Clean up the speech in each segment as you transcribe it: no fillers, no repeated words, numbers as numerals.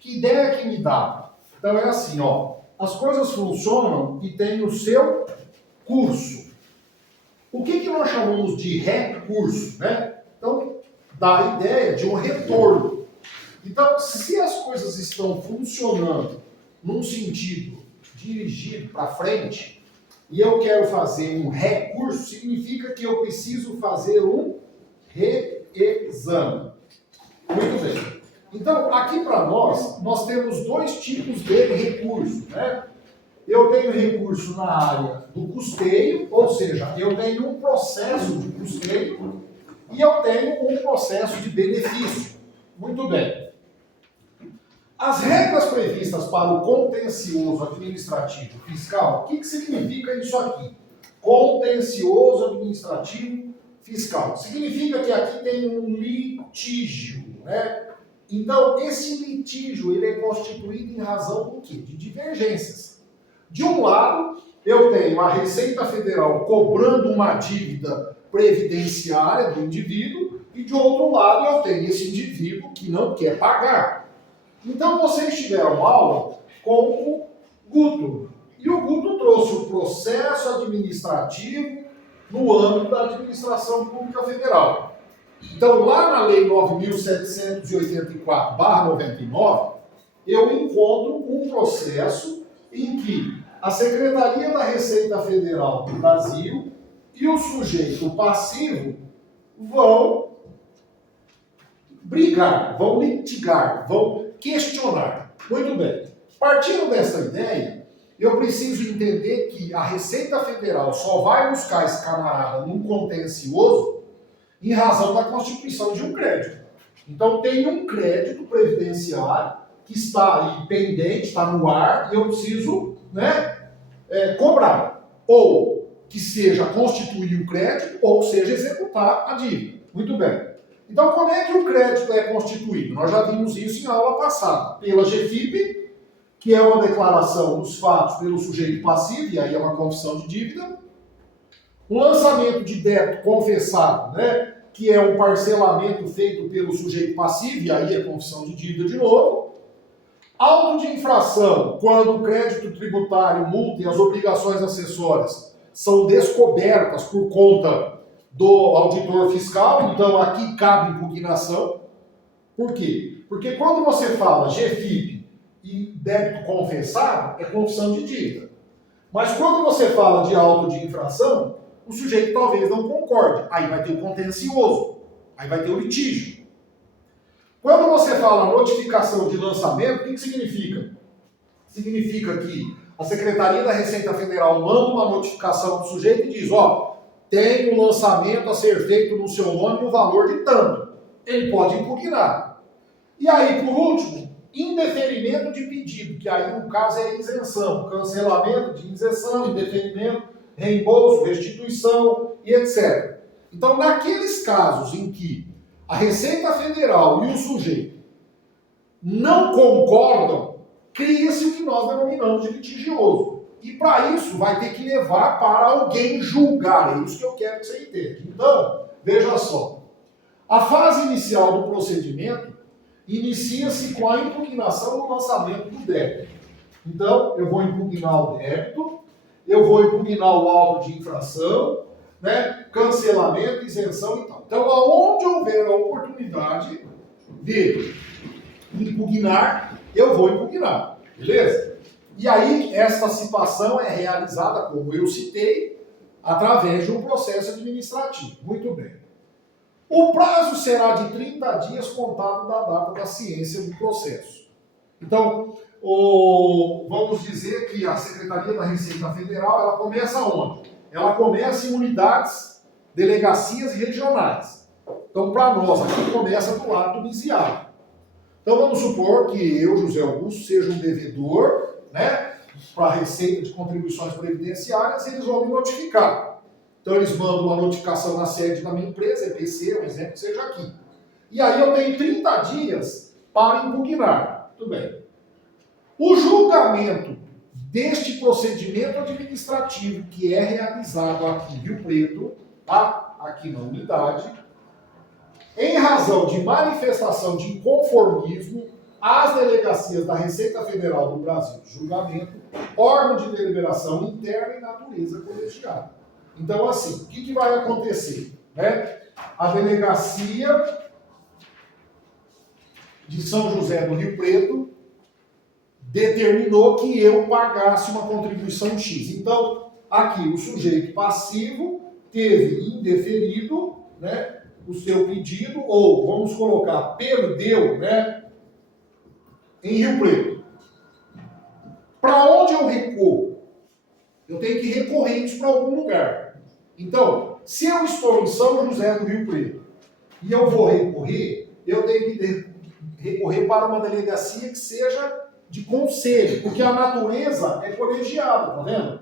Que ideia que me dá? Então é assim, ó, as coisas funcionam e tem o seu curso. O que nós chamamos de recurso, né? Então, dá a ideia de um retorno. Então, se as coisas estão funcionando num sentido dirigido para frente, e eu quero fazer um recurso, significa que eu preciso fazer um reexame. Muito bem. Então, aqui para nós temos dois tipos de recurso, né? Eu tenho recurso na área do custeio, ou seja, eu tenho um processo de custeio e eu tenho um processo de benefício. Muito bem. As regras previstas para o contencioso administrativo fiscal, o que significa isso aqui? Contencioso administrativo fiscal. Significa que aqui tem um litígio, né? Então, esse litígio ele é constituído em razão do quê? De divergências. De um lado, eu tenho a Receita Federal cobrando uma dívida previdenciária do indivíduo, e de outro lado, eu tenho esse indivíduo que não quer pagar. Então, vocês tiveram aula com o Guto. E o Guto trouxe o processo administrativo no âmbito da Administração Pública Federal. Então, lá na Lei 9.784/99, eu encontro um processo em que a Secretaria da Receita Federal do Brasil e o sujeito passivo vão brigar, vão litigar, vão questionar. Muito bem. Partindo dessa ideia, eu preciso entender que a Receita Federal só vai buscar esse camarada num contencioso em razão da constituição de um crédito. Então tem um crédito previdenciário que está aí pendente, está no ar, e eu preciso, cobrar. Ou que seja constituir o crédito, ou seja executar a dívida. Muito bem. Então como é que o crédito é constituído? Nós já vimos isso em aula passada. Pela GFIP, que é uma declaração dos fatos pelo sujeito passivo, e aí é uma confissão de dívida. Um lançamento de débito confessado, que é um parcelamento feito pelo sujeito passivo, e aí é confissão de dívida de novo. Auto de infração, quando o crédito tributário, multa e as obrigações acessórias são descobertas por conta do auditor fiscal, então aqui cabe impugnação. Por quê? Porque quando você fala GFIP e débito confessado, é confissão de dívida. Mas quando você fala de auto de infração, o sujeito talvez não concorde. Aí vai ter o contencioso, aí vai ter o litígio. Quando você fala notificação de lançamento, o que significa? Significa que a Secretaria da Receita Federal manda uma notificação para o sujeito e diz, tem um lançamento a ser feito no seu nome no valor de tanto. Ele pode impugnar. E aí, por último, indeferimento de pedido, que aí no caso é isenção, cancelamento de isenção, indeferimento, reembolso, restituição e etc. Então, naqueles casos em que a Receita Federal e o sujeito não concordam, cria-se o que nós denominamos de litigioso. E para isso vai ter que levar para alguém julgar. É isso que eu quero que você entenda. Então, veja só. A fase inicial do procedimento inicia-se com a impugnação do lançamento do débito. Então, eu vou impugnar o débito, eu vou impugnar o auto de infração, cancelamento, isenção e tal. Então, aonde houver a oportunidade de impugnar, eu vou impugnar, beleza? E aí, essa situação é realizada, como eu citei, através de um processo administrativo. Muito bem. O prazo será de 30 dias contado da data da ciência do processo. Então, vamos dizer que a Secretaria da Receita Federal, ela começa onde? Ela começa em unidades, delegacias e regionais. Então, para nós, aqui começa do lado do MISIAD. Então, vamos supor que eu, José Augusto, seja um devedor, para a Receita de Contribuições Previdenciárias, e eles vão me notificar. Então, eles mandam uma notificação na sede da minha empresa, EPC, um exemplo que seja aqui. E aí eu tenho 30 dias para impugnar. Tudo bem. O julgamento deste procedimento administrativo que é realizado aqui em Rio Preto, aqui na unidade, em razão de manifestação de inconformismo as delegacias da Receita Federal do Brasil de julgamento, órgão de deliberação interna e natureza colegiada. Então, assim, o que vai acontecer? Né? A delegacia de São José do Rio Preto determinou que eu pagasse uma contribuição X. Então, aqui o sujeito passivo teve indeferido, né, o seu pedido, ou, vamos colocar, perdeu, né, em Rio Preto. Para onde eu recorro? Eu tenho que recorrer isso para algum lugar. Então, se eu estou em São José do Rio Preto e eu vou recorrer, eu tenho que recorrer para uma delegacia que seja de conselho, porque a natureza é colegiada, tá vendo?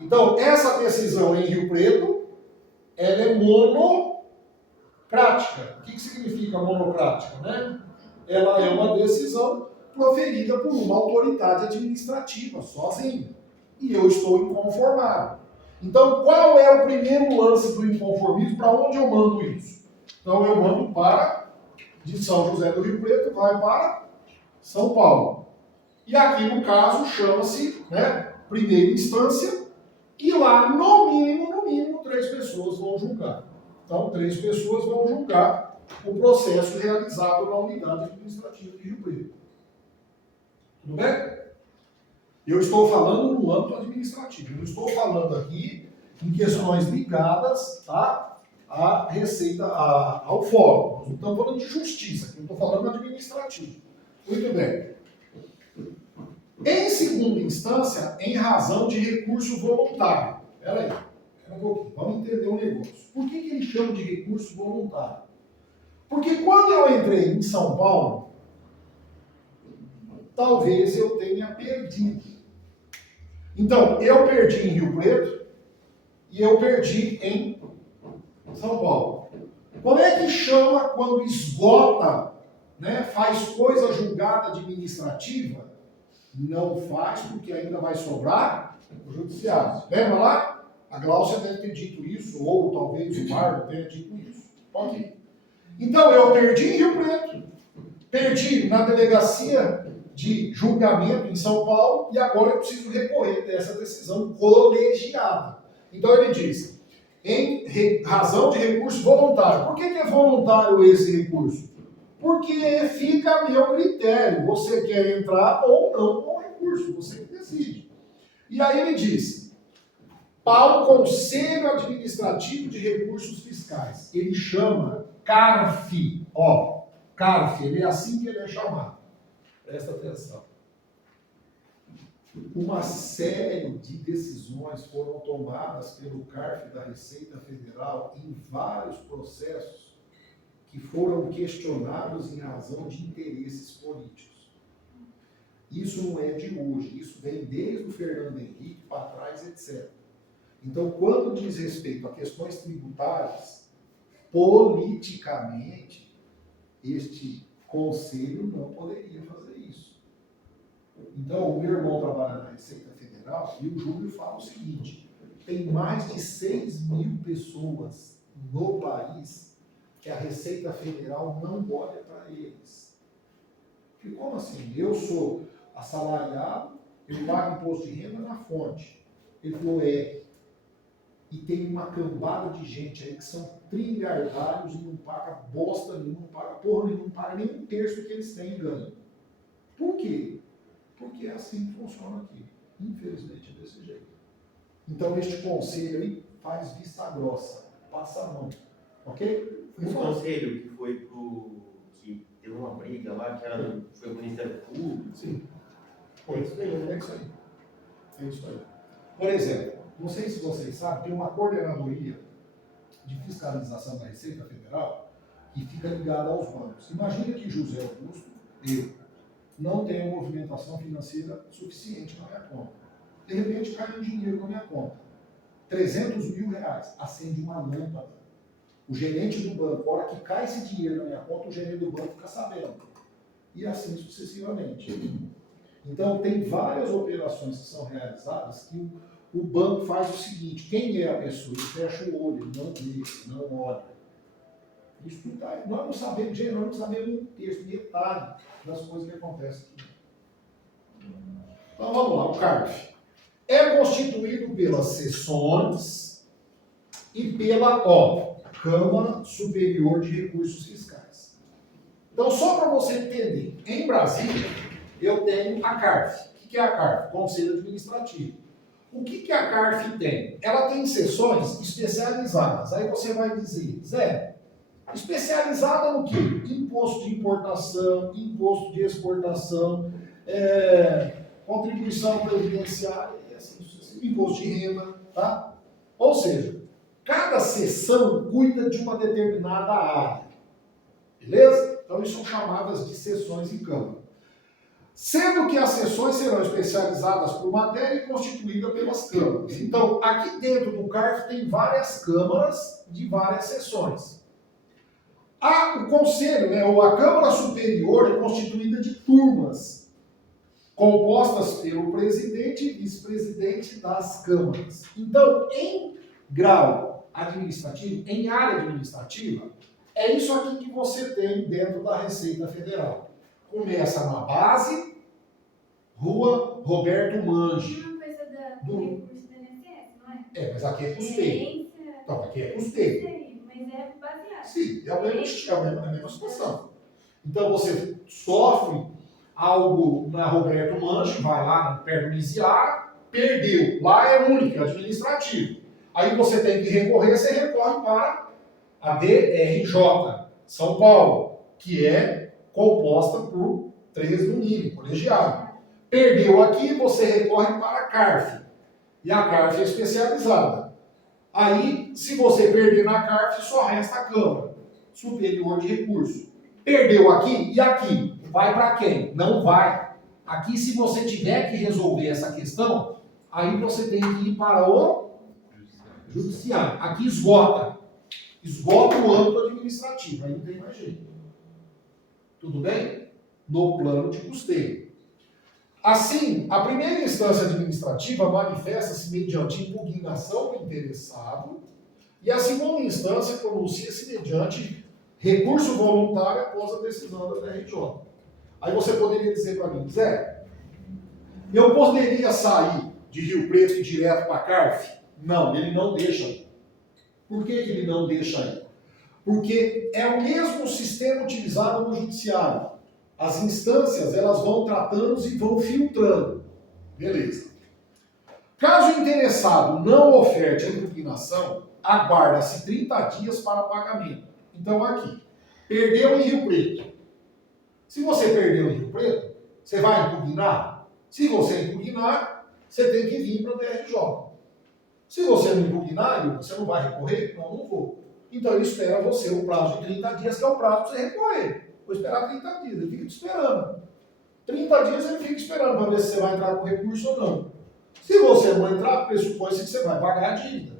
Então, essa decisão em Rio Preto, ela é monocrática. O que significa monocrática, né? Ela é uma decisão proferida por uma autoridade administrativa, sozinha. E eu estou inconformado. Então, qual é o primeiro lance do inconformismo? Para onde eu mando isso? Então, eu mando de São José do Rio Preto, vai para São Paulo. E aqui, no caso, chama-se, né, primeira instância, e lá, no mínimo, 3 pessoas vão julgar. Então, 3 pessoas vão julgar o processo realizado na unidade administrativa de Rio Preto. Tudo bem? Eu estou falando no âmbito administrativo, eu não estou falando aqui em questões ligadas à Receita, ao fórum. Nós não estamos falando de justiça, aqui eu estou falando administrativo. Muito bem. Em segunda instância, em razão de recurso voluntário. Espera aí, um pouquinho, vamos entender um negócio. Por que ele chama de recurso voluntário? Porque quando eu entrei em São Paulo, talvez eu tenha perdido. Então, eu perdi em Rio Preto e eu perdi em São Paulo. Como é que chama quando esgota, né, faz coisa julgada administrativa? Não faz, porque ainda vai sobrar o judiciário. Lembra lá? A Gláucia deve ter dito isso, ou talvez o Marco tenha dito isso. Ok. Então, eu perdi em Rio Preto, perdi na delegacia de julgamento em São Paulo, e agora eu preciso recorrer dessa decisão colegiada. Então, ele diz, em razão de recurso voluntário. Por que é voluntário esse recurso? Porque fica a meu critério. Você quer entrar ou não com o recurso, você que decide. E aí ele diz, para o Conselho Administrativo de Recursos Fiscais, ele chama CARF. Ó, CARF, ele é assim que ele é chamado. Presta atenção. Uma série de decisões foram tomadas pelo CARF da Receita Federal em vários processos que foram questionados em razão de interesses políticos. Isso não é de hoje, isso vem desde o Fernando Henrique para trás, etc. Então, quando diz respeito a questões tributárias, politicamente, este conselho não poderia fazer isso. Então, o meu irmão trabalha na Receita Federal e o Júlio fala o seguinte, tem mais de 6.000 pessoas no país que a Receita Federal não olha para eles. E como assim? Eu sou assalariado, eu pago imposto de renda na fonte. Ele falou, E tem uma cambada de gente aí que são trilhardários e não paga bosta nenhuma, não paga porra nenhuma, não paga nem 1/3 do que eles têm em ganho. Por quê? Porque é assim que funciona aqui. Infelizmente é desse jeito. Então este conselho aí faz vista grossa, passa a mão. Ok? Esse conselho que foi que teve uma briga lá, que era, foi o Ministério Público. Sim. Foi isso aí. É isso aí. É isso aí. Por exemplo, não sei se vocês sabem, tem uma coordenadoria de fiscalização da Receita Federal que fica ligada aos bancos. Imagina que José Augusto, eu, não tenho movimentação financeira suficiente na minha conta. De repente cai um dinheiro na minha conta. 300 mil reais. Acende uma lâmpada. O gerente do banco, a hora que cai esse dinheiro na minha conta, o gerente do banco fica sabendo. E assim sucessivamente. Então, tem várias operações que são realizadas que o banco faz o seguinte, quem é a pessoa? Ele fecha o olho, ele não vê, não olha. Estudar. Nós não sabemos, gente, nós não sabemos um terço, metade das coisas que acontecem aqui. Então vamos lá, o CARF. É constituído pelas seções e pela Câmara Superior de Recursos Fiscais. Então, só para você entender, em Brasília, eu tenho a CARF. O que é a CARF? Conselho Administrativo. O que a CARF tem? Ela tem seções especializadas. Aí você vai dizer, Zé, especializada no quê? Imposto de importação, imposto de exportação, contribuição previdenciária, e assim, imposto de renda, tá? Ou seja, cada seção cuida de uma determinada área. Beleza? Então, isso são chamadas de seções em Câmara. Sendo que as seções serão especializadas por matéria e constituídas pelas câmaras. Então, aqui dentro do CARF tem várias câmaras de várias seções. O Conselho, ou a Câmara Superior, é constituída de turmas, compostas pelo presidente e vice-presidente das câmaras. Então, em grau administrativo, em área administrativa, é isso aqui que você tem dentro da Receita Federal. Começa na base, Rua Roberto Mange. Uma coisa do recurso do INSS, não é? Mas aqui é custeio. Então, aqui é custeio. Mas é baseado. Sim, é a mesma situação. Então, você sofre algo na Roberto Mange, vai lá perto do Lisiara, perdeu. Lá é único, é administrativo. Aí você tem que recorrer, você recorre para a DRJ, São Paulo, que é composta por 3 no mínimo, colegiado. Perdeu aqui, você recorre para a CARF. E a CARF é especializada. Aí, se você perder na CARF, só resta a Câmara Superior de Recursos. Perdeu aqui e aqui. Vai para quem? Não vai. Aqui, se você tiver que resolver essa questão, aí você tem que ir para o Judiciário. Aqui esgota. Esgota o âmbito administrativo. Aí não tem mais jeito. Tudo bem? No plano de custeio. Assim, a primeira instância administrativa manifesta-se mediante impugnação do interessado e a segunda instância pronuncia-se mediante recurso voluntário após a decisão da DRJ. Aí você poderia dizer para mim, Zé, eu poderia sair de Rio Preto e direto para a CARF? Não, ele não deixa. Por que ele não deixa aí? Porque é o mesmo sistema utilizado no judiciário. As instâncias, elas vão tratando e vão filtrando. Beleza. Caso o interessado não oferte a impugnação, aguarda-se 30 dias para pagamento. Então, aqui, perdeu em Rio Preto. Se você perdeu em Rio Preto, você vai impugnar? Se você impugnar, você tem que vir para o DRJ. Se você não impugnar, você não vai recorrer? Não vou. Então, ele espera você o prazo de 30 dias, que é o prazo para você recorrer. Vou esperar 30 dias, ele fica te esperando. 30 dias ele fica esperando para ver se você vai entrar com recurso ou não. Se você não entrar, pressupõe-se que você vai pagar a dívida.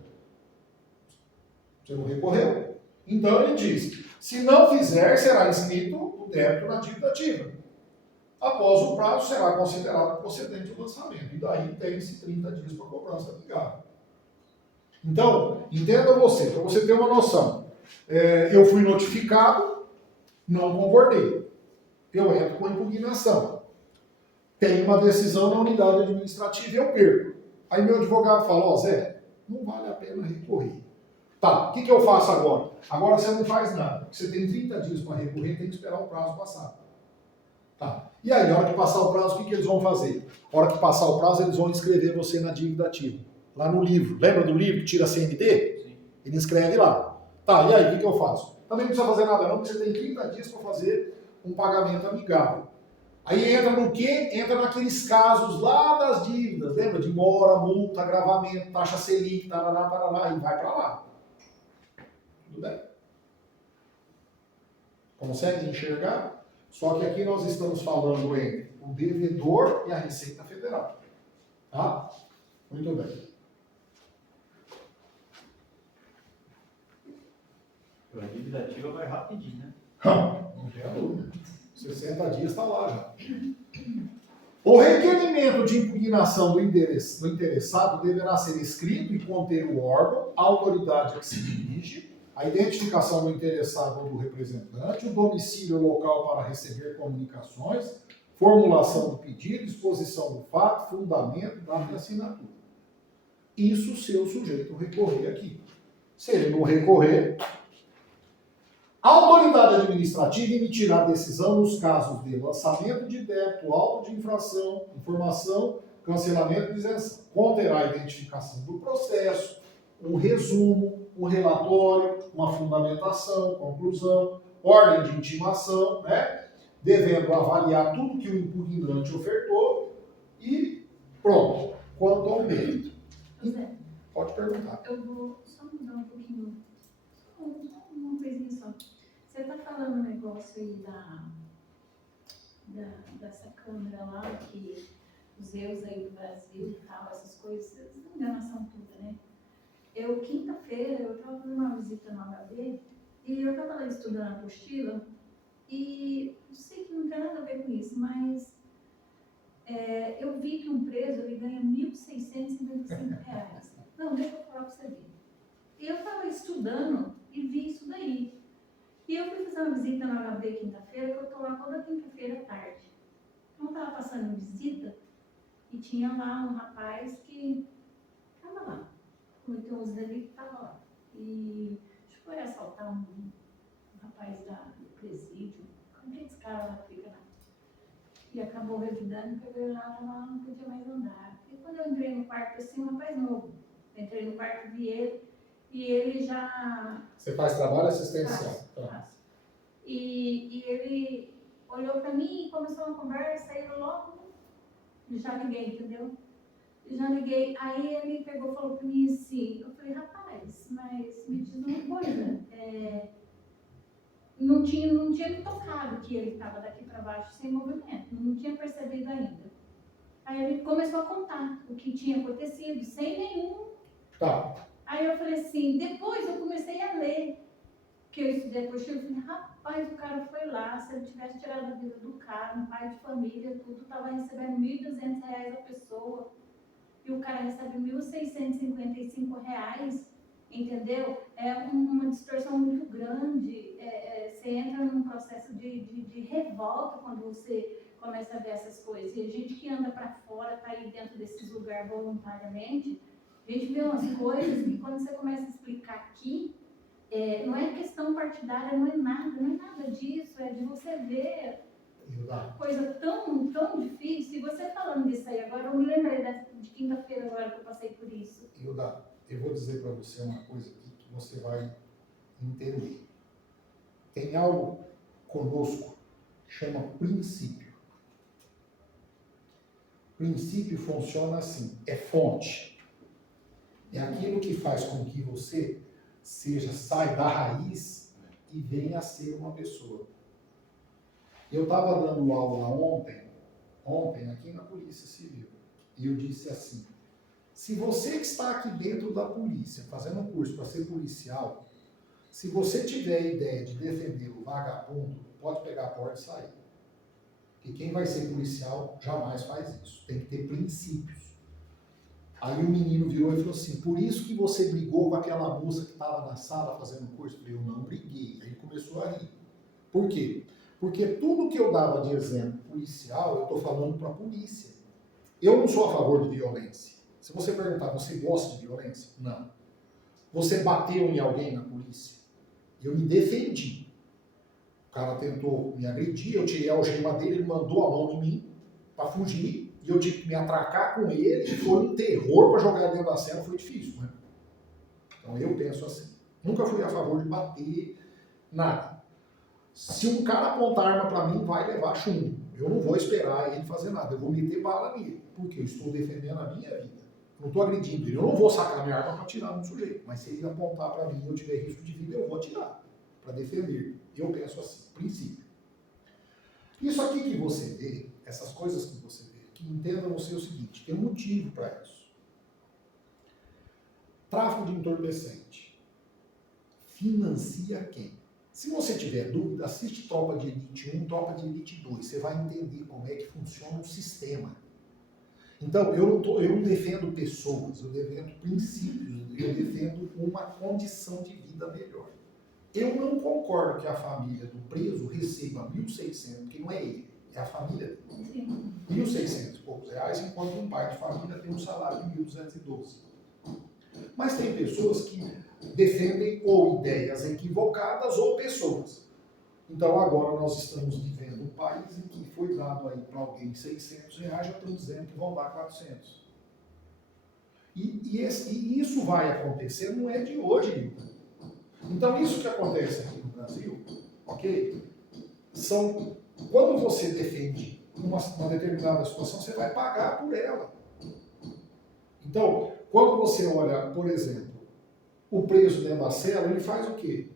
Você não recorreu. Então ele diz, se não fizer, será inscrito o débito na dívida ativa. Após o prazo, será considerado procedente o lançamento. E daí tem-se 30 dias para cobrança amigável. Então, entenda você, para você ter uma noção. Eu fui notificado, não concordei. Eu entro com impugnação. Tem uma decisão na unidade administrativa e eu perco. Aí meu advogado fala, Zé, não vale a pena recorrer. Tá, o que eu faço agora? Agora você não faz nada. Você tem 30 dias para recorrer, tem que esperar o prazo passar. Tá. E aí, na hora que passar o prazo, o que eles vão fazer? Na hora que passar o prazo, eles vão inscrever você na dívida ativa. Lá no livro. Lembra do livro que tira CND? Sim. Ele inscreve lá. Tá, e aí, o que eu faço? Também não precisa fazer nada não, porque você tem 30 dias para fazer um pagamento amigável. Aí entra no quê? Entra naqueles casos lá das dívidas. Lembra? De mora, multa, agravamento, taxa Selic, tarará, parará, e vai para lá. Tudo bem? Consegue enxergar? Só que aqui nós estamos falando entre o devedor e a Receita Federal. Tá? Muito bem. A dívida ativa vai rapidinho, né? Não tem dúvida. 60 dias está lá já. O requerimento de impugnação do interessado deverá ser escrito e conter o órgão, a autoridade a que se dirige, a identificação do interessado ou do representante, o domicílio local para receber comunicações, formulação do pedido, exposição do fato, fundamento, data e assinatura. Isso se o sujeito recorrer aqui. Se ele não recorrer, a autoridade administrativa emitirá decisão nos casos de lançamento de débito, auto de infração, informação, cancelamento de isenção. Conterá a identificação do processo, um resumo, um relatório, uma fundamentação, conclusão, ordem de intimação, né? Devendo avaliar tudo que o impugnante ofertou e pronto. Quanto ao mérito. José, Pode perguntar. eu vou só mudar um pouquinho, só uma coisinha só. Você está falando um negócio aí dessa câmera lá, que os erros aí do Brasil e tal, essas coisas, essa enganação toda, né? Quinta-feira, eu estava fazendo uma visita no HB e eu estava lá estudando a apostila e eu sei que não tem nada a ver com isso, mas eu vi que um preso ele ganha R$ 1.655. Não, deixa eu falar para você ver. Eu estava estudando e vi isso daí. E eu fui fazer uma visita no HB quinta-feira, que eu estou lá toda quinta-feira à tarde. Então, eu estava passando visita e tinha lá um rapaz que estava lá. Cometeu uns delitos, estava lá. E acho que foi assaltar um rapaz do presídio. Como que esse cara lá fica lá? E acabou revidando, pegou ele lá, não podia mais andar. E quando eu entrei no quarto, assim, um rapaz novo. Entrei no quarto, vi ele, e ele já... Você faz trabalho assistencial? Faço. E ele olhou para mim e começou uma conversa, e eu logo já liguei, entendeu? Já liguei, aí ele pegou e falou para mim assim, eu falei, rapaz, mas me diz uma coisa, não tinha me tocado que ele estava daqui para baixo sem movimento, não tinha percebido ainda. Aí ele começou a contar o que tinha acontecido, sem nenhum. Tá. Aí eu falei assim, depois eu comecei a ler, que eu estudei apostila, eu falei, rapaz, o cara foi lá, se ele tivesse tirado a vida do cara, um pai de família, tudo, estava recebendo R$ 1.200 a pessoa, e o cara recebe R$ 1.655, entendeu? É uma distorção muito grande, você entra num processo de revolta quando você começa a ver essas coisas, e a gente que anda para fora, está aí dentro desses lugares voluntariamente, a gente vê umas coisas que quando você começa a explicar aqui, não é questão partidária, não é nada disso, é de você ver coisa tão, tão difícil. E você falando disso aí agora, eu me lembrei de quinta-feira agora que eu passei por isso. Hilda, eu vou dizer para você uma coisa aqui que você vai entender. Tem algo conosco que chama princípio. Princípio funciona assim, é fonte. É aquilo que faz com que você sai da raiz e venha a ser uma pessoa. Eu estava dando aula ontem aqui na Polícia Civil, e eu disse assim, se você que está aqui dentro da polícia, fazendo um curso para ser policial, se você tiver a ideia de defender o vagabundo, pode pegar a porta e sair. Porque quem vai ser policial jamais faz isso, tem que ter princípios. Aí o menino virou e falou assim, por isso que você brigou com aquela moça que estava na sala fazendo o curso? Eu falei, eu não briguei. Aí ele começou a rir. Por quê? Porque tudo que eu dava de exemplo policial, eu estou falando para a polícia. Eu não sou a favor de violência. Se você perguntar, você gosta de violência? Não. Você bateu em alguém na polícia? Eu me defendi. O cara tentou me agredir, eu tirei a algema dele, ele mandou a mão em mim para fugir. E eu tive que me atracar com ele, e foi um terror para jogar dentro da cela, foi difícil, né? Então eu penso assim, nunca fui a favor de bater, nada. Se um cara apontar arma para mim, vai levar chumbo. Eu não vou esperar ele fazer nada, eu vou meter bala nele, porque eu estou defendendo a minha vida. Não estou agredindo ele, eu não vou sacar minha arma para atirar no sujeito, mas se ele apontar para mim e eu tiver risco de vida, eu vou atirar, para defender. Eu penso assim, princípio. Isso aqui que você vê, essas coisas que você vê, que entendam você o seguinte, tem um motivo para isso. Tráfico de entorpecente. Financia quem? Se você tiver dúvida, assiste Tropa de Elite 1, Tropa de Elite 2. Você vai entender como é que funciona o sistema. Então, eu não defendo pessoas, eu defendo princípios, eu defendo uma condição de vida melhor. Eu não concordo que a família do preso receba 1.600, porque não é ele, é a família dele. Sim. 1.600 e poucos reais, enquanto um pai de família tem um salário de 1.212. Mas tem pessoas que defendem ou ideias equivocadas ou pessoas. Então agora nós estamos vivendo um país em que foi dado aí para alguém 600 reais, já estão dizendo que vão dar 400. E isso vai acontecer, não é de hoje, Hilton. Então isso que acontece aqui no Brasil, ok? Quando você defende uma determinada situação, você vai pagar por ela. Então, quando você olha, por exemplo, o preso dentro da cela, ele faz o quê?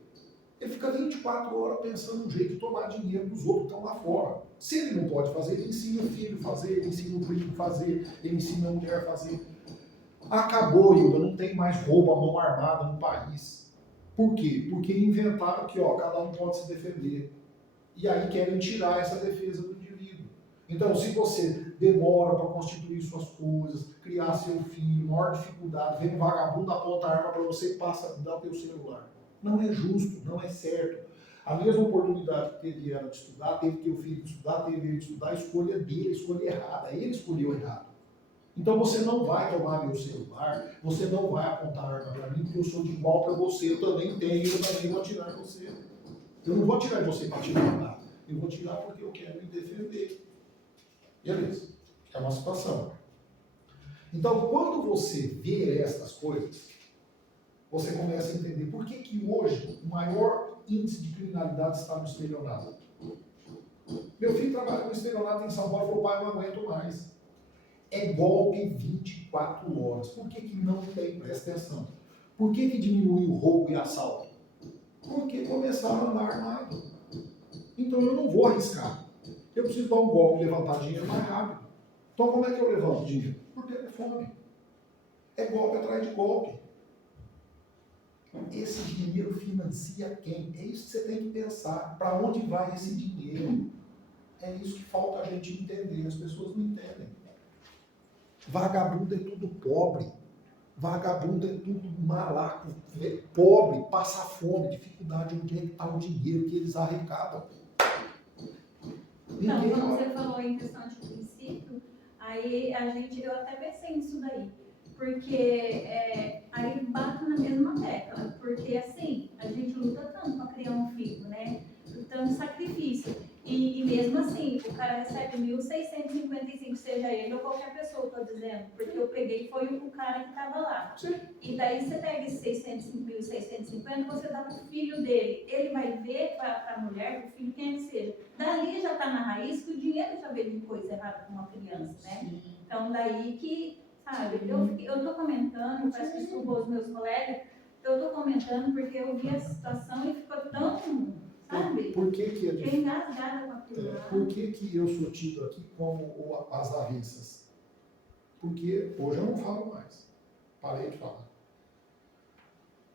Ele fica 24 horas pensando um jeito de tomar dinheiro dos outros que estão lá fora. Se ele não pode fazer, ele ensina o filho a fazer, ele ensina o primo a fazer, ele ensina a mulher a fazer. Acabou, Hilda, não tem mais roubo à mão armada no país. Por quê? Porque inventaram que cada um pode se defender. E aí querem tirar essa defesa do indivíduo. Então, se você demora para constituir suas coisas, criar seu filho, maior dificuldade, vem um vagabundo, aponta a arma para você e passa a dar o teu celular. Não é justo, não é certo. A mesma oportunidade que teve ela de estudar, teve que o filho de estudar, teve ele de estudar, a escolha dele, a escolha errada. Ele escolheu errado. Então você não vai tomar meu celular, você não vai apontar a arma para mim, porque eu sou de igual para você, eu também tenho, eu também vou atirar em você. Eu não vou tirar de você para te matar, eu vou tirar porque eu quero me defender. Beleza, é uma situação. Então, quando você vê essas coisas, você começa a entender por que hoje o maior índice de criminalidade está no estelionato. Meu filho trabalha com estelionato em São Paulo, falou, pai, eu não aguento mais. É golpe 24 horas. Por que não tem? Presta atenção. Por que diminuiu o roubo e assalto? Porque começaram a andar armado. Então eu não vou arriscar. Eu preciso dar um golpe e levantar dinheiro mais rápido. Então como é que eu levanto dinheiro? Por telefone. É golpe atrás de golpe. Esse dinheiro financia quem? É isso que você tem que pensar. Para onde vai esse dinheiro? É isso que falta a gente entender. As pessoas não entendem. Vagabundo é tudo pobre. Vagabundo é tudo malaco. Pobre, passa fome, dificuldade. Onde é que está o dinheiro que eles arrecadam? Não, quando você falou em questão de princípio, aí eu até pensei nisso daí. Porque aí bato na mesma tecla. Porque assim, a gente luta tanto para criar um filho, né? Tanto sacrifício. E mesmo assim, o cara recebe 1.655, seja ele ou qualquer pessoa, estou dizendo. Porque eu peguei, foi o cara que estava lá. Sim. E daí você pega esses 650, você dá para o filho dele. Ele vai ver para a mulher, para o filho, quem é que seja. Dali já está na raiz que o dinheiro já veio de coisa errada com uma criança, né? Sim. Então daí que, sabe, eu estou comentando, parece que estudou os meus colegas, eu estou comentando porque eu vi a situação e ficou tão, sabe? Por que que Bem engasgada com aquilo lá. por que eu sou tido aqui como as avessas? Porque hoje eu não falo mais. Parei de falar.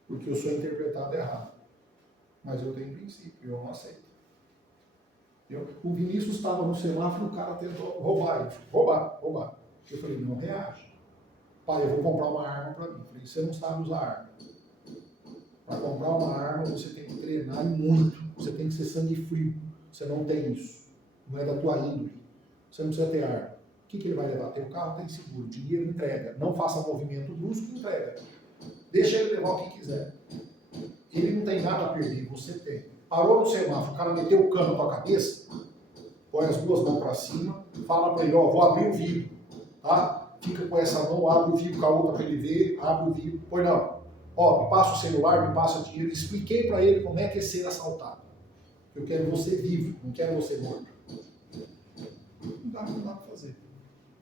Porque eu sou interpretado errado. Mas eu tenho princípio, eu não aceito. O Vinícius estava no semáforo, o cara tentou roubar ele. Roubar. Eu falei, não reage. Pai, eu vou comprar uma arma para mim. Eu falei, você não sabe usar arma. Para comprar uma arma, você tem que treinar muito. Você tem que ser sangue frio. Você não tem isso. Não é da tua índole. Você não precisa ter arma. O que ele vai levar? Tem o carro, tem seguro. Dinheiro, entrega. Não faça movimento brusco, entrega. Deixa ele levar o que quiser. Ele não tem nada a perder, você tem. Parou no semáforo, o cara meteu o cano na tua cabeça, põe as duas mãos para cima, fala para ele, vou abrir o vidro, tá? Fica com essa mão, abre o vidro com a outra para ele ver, abre o vidro, pois não. Me passa o celular, me passa o dinheiro. Expliquei para ele como é que é ser assaltado. Eu quero você vivo, não quero você morto. Não dá para fazer.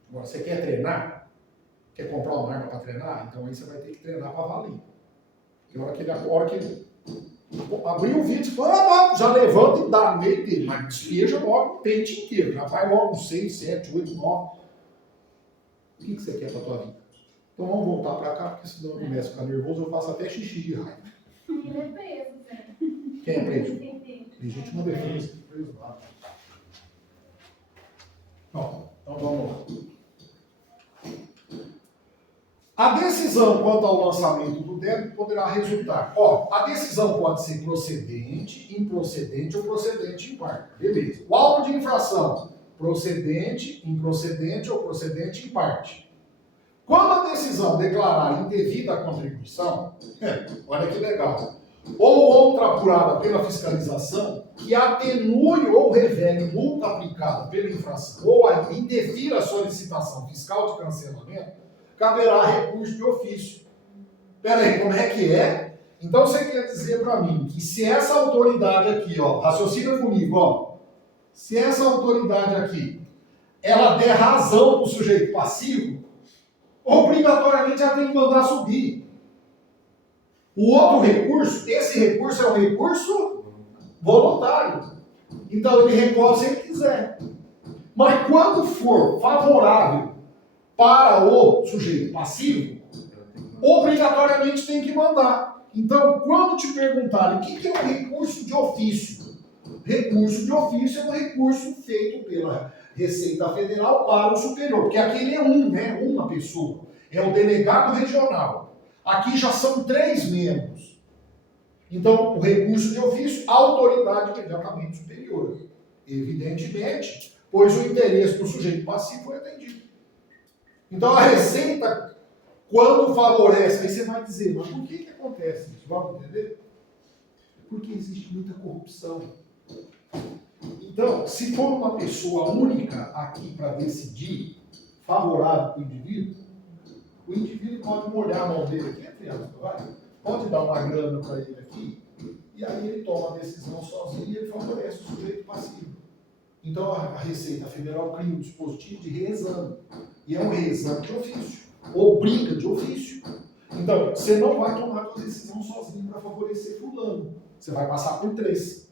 Agora, você quer treinar? Quer comprar uma arma para treinar? Então aí você vai ter que treinar para valer. Porque a hora que ele abrir o vidro, já levanta e dá no meio dele. Mas despeja logo o pente inteiro. Já vai logo 6, 7, 8, 9. O que você quer para a tua vida? Então vamos voltar para cá, porque senão eu começo a ficar nervoso, eu faço até xixi de raiva. Ele é preso, né? Quem é preso? Legítima defesa. Preso lá. Bom, então vamos lá. A decisão quanto ao lançamento do débito poderá resultar. Ó, a decisão pode ser procedente, improcedente ou procedente impar. Beleza. O auto de infração, procedente, improcedente ou procedente em parte. Quando a decisão declarar indevida a contribuição, olha que legal, ou outra apurada pela fiscalização que atenue ou revele multa aplicada pela infração ou a indevir a solicitação fiscal de cancelamento, caberá recurso de ofício. Peraí, como é que é? Então você quer dizer para mim que se essa autoridade aqui, ó, raciocina comigo, ó, se essa autoridade aqui, ela der razão para o sujeito passivo, obrigatoriamente ela tem que mandar subir. O outro recurso, esse recurso é um recurso voluntário. Então ele recorre se ele quiser. Mas quando for favorável para o sujeito passivo, obrigatoriamente tem que mandar. Então, quando te perguntarem o que é um recurso de ofício, recurso de ofício é um recurso feito pela Receita Federal para o superior, porque aquele é né? Uma pessoa. É o delegado regional. Aqui já são 3 membros. Então, o recurso de ofício, a autoridade imediatamente superior. Evidentemente, pois o interesse do sujeito passivo foi atendido. Então, a Receita, quando favorece, aí você vai dizer, mas por que acontece isso? Vamos entender? Porque existe muita corrupção. Então, se for uma pessoa única aqui para decidir, favorável para o indivíduo pode molhar a mão dele aqui, entre aspas, vai? Pode dar uma grana para ele aqui, e aí ele toma a decisão sozinho e ele favorece o sujeito passivo. Então, a Receita Federal cria um dispositivo de reexame. E é um reexame de ofício. Obriga de ofício. Então, você não vai tomar a decisão sozinho para favorecer fulano. Você vai passar por 3.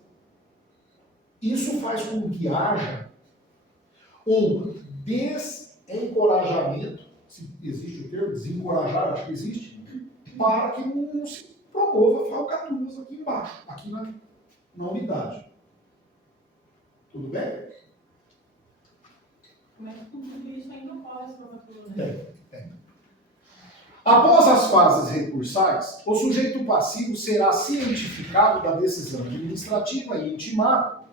Isso faz com que haja um desencorajamento, se existe o termo, desencorajar, acho que existe, para que não se promova falcatruas aqui embaixo, aqui na unidade. Tudo bem? Mas tudo isso ainda ocorre, promotor, né? Após as fases recursais, o sujeito passivo será cientificado da decisão administrativa e intimado,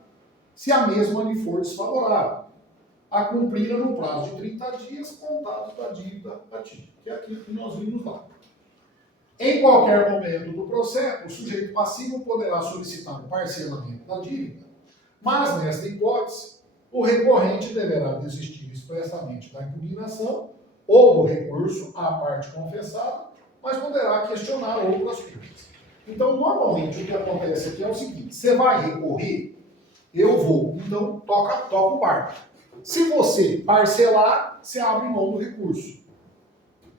se a mesma lhe for desfavorável, a cumprir no prazo de 30 dias contados da dívida ativa, que é aquilo que nós vimos lá. Em qualquer momento do processo, o sujeito passivo poderá solicitar o parcelamento da dívida, mas nesta hipótese, o recorrente deverá desistir expressamente da impugnação ou do recurso à parte confessada, mas poderá questionar outras coisas. Então, normalmente, o que acontece aqui é o seguinte: você vai recorrer, eu vou, então toca o barco. Se você parcelar, você abre mão do recurso.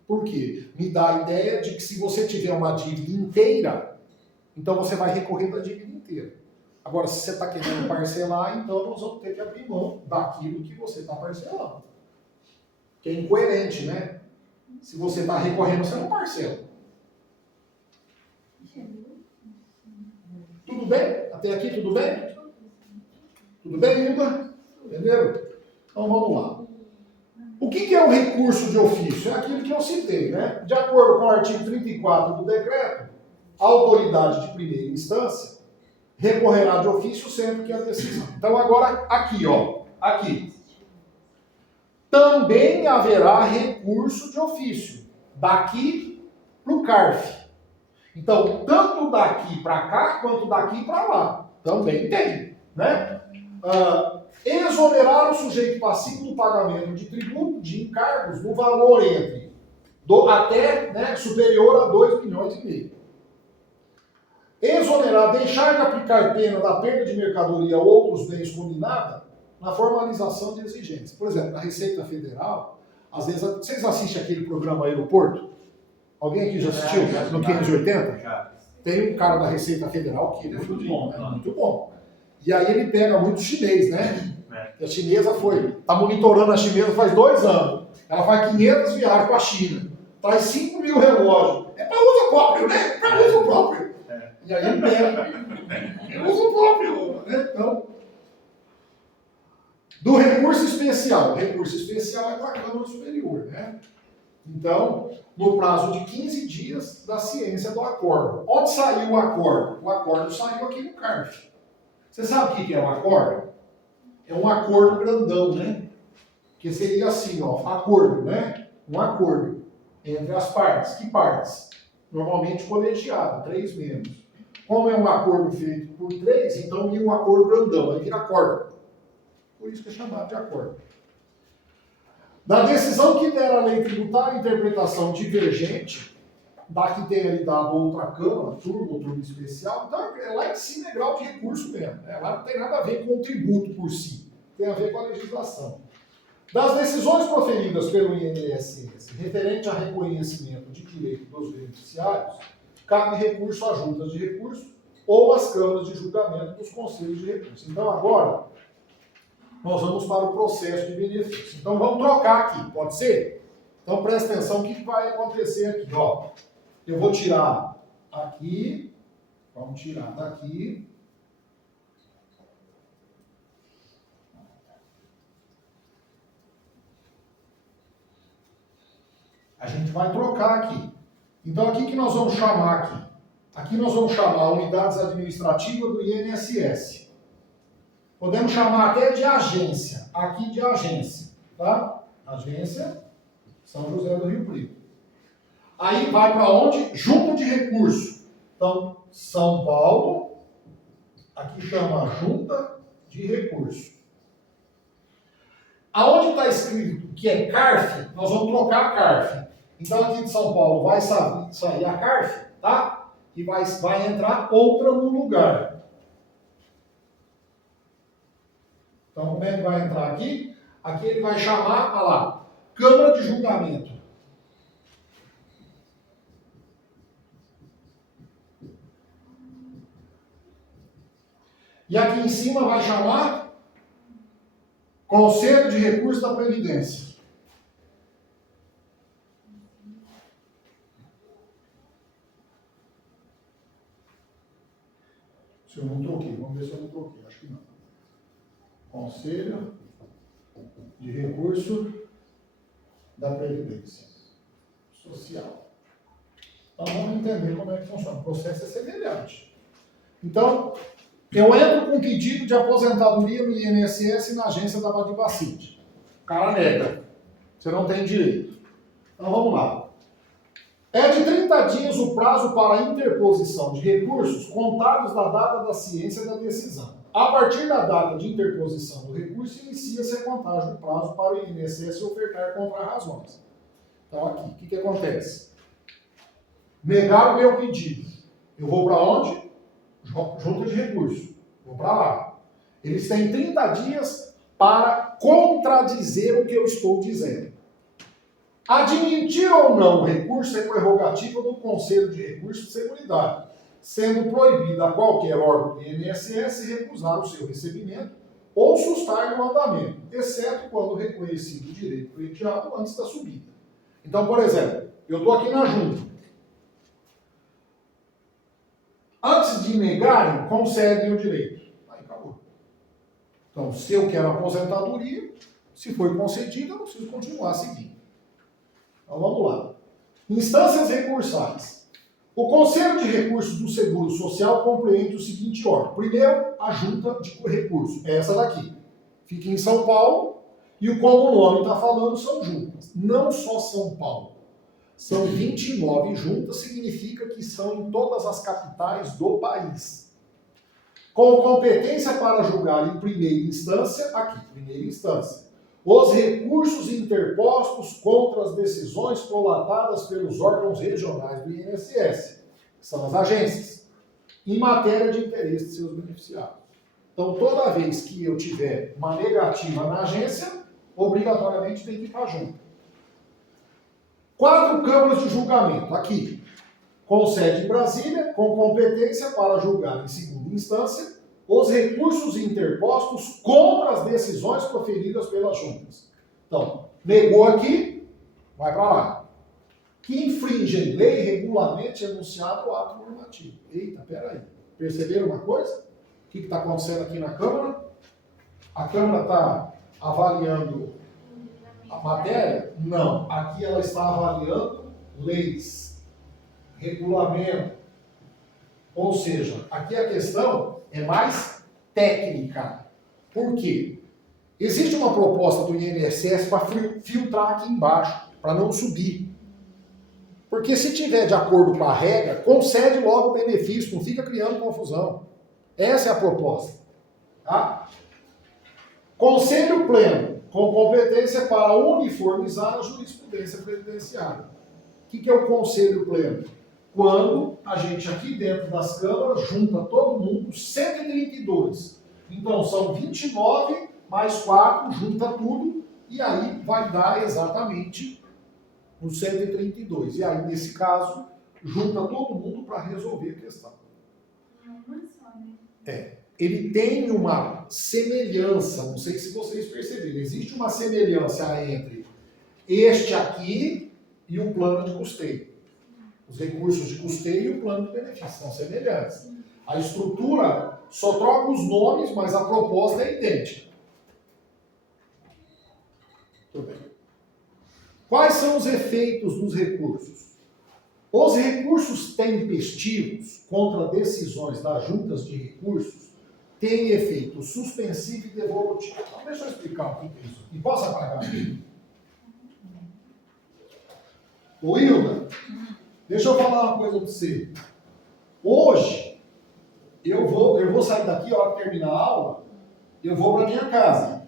Por quê? Me dá a ideia de que se você tiver uma dívida inteira, então você vai recorrer da dívida inteira. Agora, se você está querendo parcelar, então nós vamos ter que abrir mão daquilo que você está parcelando. Que é incoerente, né? Se você está recorrendo, você não parcela. Tudo bem? Até aqui tudo bem? Tudo bem, Hilda? Entenderam? Então vamos lá. O que é o recurso de ofício? É aquilo que eu citei, né? De acordo com o artigo 34 do decreto, a autoridade de primeira instância recorrerá de ofício sempre que a decisão. Então agora aqui, ó, aqui. Também haverá recurso de ofício, daqui para o CARF. Então, tanto daqui para cá, quanto daqui para lá. Também tem, né? Exonerar o sujeito passivo do pagamento de tributo, de encargos, no valor entre até, né, superior a 2,5 milhões. Exonerar, deixar de aplicar pena da perda de mercadoria ou outros bens combinada na formalização de exigências. Por exemplo, na Receita Federal, às vezes, vocês assistem aquele programa Aeroporto? Alguém aqui já assistiu? No 580? Já. Tem um cara da Receita Federal que é muito bom, né? Muito bom. E aí ele pega muito chinês, né? E a chinesa está monitorando a chinesa faz 2 anos. Ela faz 500 viagens para a China. Traz 5 mil relógios. É para uso próprio, né? Para uso próprio. E aí ele pega. Uso próprio, né? Então, do recurso especial. O recurso especial é para a Câmara Superior, né? Então, no prazo de 15 dias da ciência do acordo. Onde saiu o acordo? O acordo saiu aqui no CARF. Você sabe o que é um acordo? É um acordo grandão, né? Que seria assim, ó, acordo, né? Um acordo entre as partes. Que partes? Normalmente colegiado, 3 membros. Como é um acordo feito por 3, então vira um acordo grandão, aí vira acordo. Por isso que é chamado de acordo. Da decisão que der a lei tributária, interpretação divergente, da que tenha lhe dado outra Câmara, turma ou turma especial, então é lá em cima é grau de recurso mesmo. Né? Lá não tem nada a ver com o tributo por si, tem a ver com a legislação. Das decisões proferidas pelo INSS referente a reconhecimento de direito dos beneficiários, cabe recurso às juntas de recurso ou às câmaras de julgamento dos conselhos de recurso. Então agora, nós vamos para o processo de benefício. Então vamos trocar aqui, pode ser? Então presta atenção, o que vai acontecer aqui? Ó, eu vou tirar aqui, vamos tirar daqui. A gente vai trocar aqui. Então aqui que nós vamos chamar aqui? Aqui nós vamos chamar unidades administrativas do INSS. Podemos chamar até de agência. Aqui de agência, tá? Agência São José do Rio Preto. Aí vai para onde? Junta de recurso. Então, São Paulo, aqui chama Junta de Recurso. Aonde está escrito que é CARF, nós vamos trocar a CARF. Então aqui de São Paulo vai sair a CARF, tá? E vai entrar outra no lugar. Então como é que vai entrar aqui? Aqui ele vai chamar, olha lá, Câmara de Julgamento. E aqui em cima vai chamar Conselho de Recursos da Previdência. Se eu não troquei, vamos ver se eu não troquei, acho que não. Conselho de Recurso da Previdência Social. Então vamos entender como é que funciona. O processo é semelhante. Então, eu entro com pedido de aposentadoria no INSS e na agência da Badibacite. O cara nega. Você não tem direito. Então vamos lá. É de 30 dias o prazo para a interposição de recursos contados da data da ciência da decisão. A partir da data de interposição do recurso, inicia-se a contagem do prazo para o INSS ofertar contra-razões. Então aqui, o que acontece? Negar o meu pedido. Eu vou para onde? Junta de recurso. Vou para lá. Eles têm 30 dias para contradizer o que eu estou dizendo. Admitir ou não o recurso é prerrogativa do Conselho de Recursos de Seguridade, sendo proibido a qualquer órgão do INSS recusar o seu recebimento ou sustar-lhe o andamento, exceto quando reconhecido o direito pleiteado antes da subida. Então, por exemplo, eu estou aqui na junta. Antes de negarem, concedem o direito. Aí acabou. Então, se eu quero aposentadoria, se foi concedida, eu preciso continuar seguindo. Então vamos lá. Instâncias recursais. O Conselho de Recursos do Seguro Social compreende o seguinte órgão. Primeiro, a Junta de Recursos. É essa daqui. Fica em São Paulo e como o nome está falando, são juntas. Não só São Paulo. São 29 juntas, significa que são em todas as capitais do país. Com competência para julgar em primeira instância, aqui, primeira instância, os recursos interpostos contra as decisões colatadas pelos órgãos regionais do INSS, que são as agências, em matéria de interesse de seus beneficiários. Então, toda vez que eu tiver uma negativa na agência, obrigatoriamente tem que ir para a junta. 4 câmaras de julgamento, aqui, com sede em Brasília, com competência para julgar em segunda instância os recursos interpostos contra as decisões proferidas pelas juntas. Então, negou aqui, vai para lá. Que infringem lei, regulamento, enunciado ou ato normativo. Eita, peraí. Perceberam uma coisa? O que está acontecendo aqui na Câmara? A Câmara está avaliando a matéria? Não. Aqui ela está avaliando leis, regulamento. Ou seja, aqui a questão é mais técnica. Por quê? Existe uma proposta do INSS para filtrar aqui embaixo, para não subir. Porque se tiver de acordo com a regra, concede logo o benefício, não fica criando confusão. Essa é a proposta. Tá? Conselho Pleno, com competência para uniformizar a jurisprudência previdenciária. O que é o Conselho Pleno? Quando a gente aqui dentro das câmaras junta todo mundo, 132. Então são 29 mais 4, junta tudo, e aí vai dar exatamente os 132. E aí, nesse caso, junta todo mundo para resolver a questão. Não é só, né? Ele tem uma semelhança, não sei se vocês perceberam, existe uma semelhança entre este aqui e o plano de custeio. Os recursos de custeio e o plano de benefício são semelhantes. A estrutura só troca os nomes, mas a proposta é idêntica. Tudo bem. Quais são os efeitos dos recursos? Os recursos tempestivos contra decisões das juntas de recursos têm efeito suspensivo e devolutivo. Então, deixa eu explicar o que é isso. E posso apagar aqui? Ô, Hilda, deixa eu falar uma coisa para você. Hoje, eu vou sair daqui, a hora que terminar a aula, eu vou para minha casa.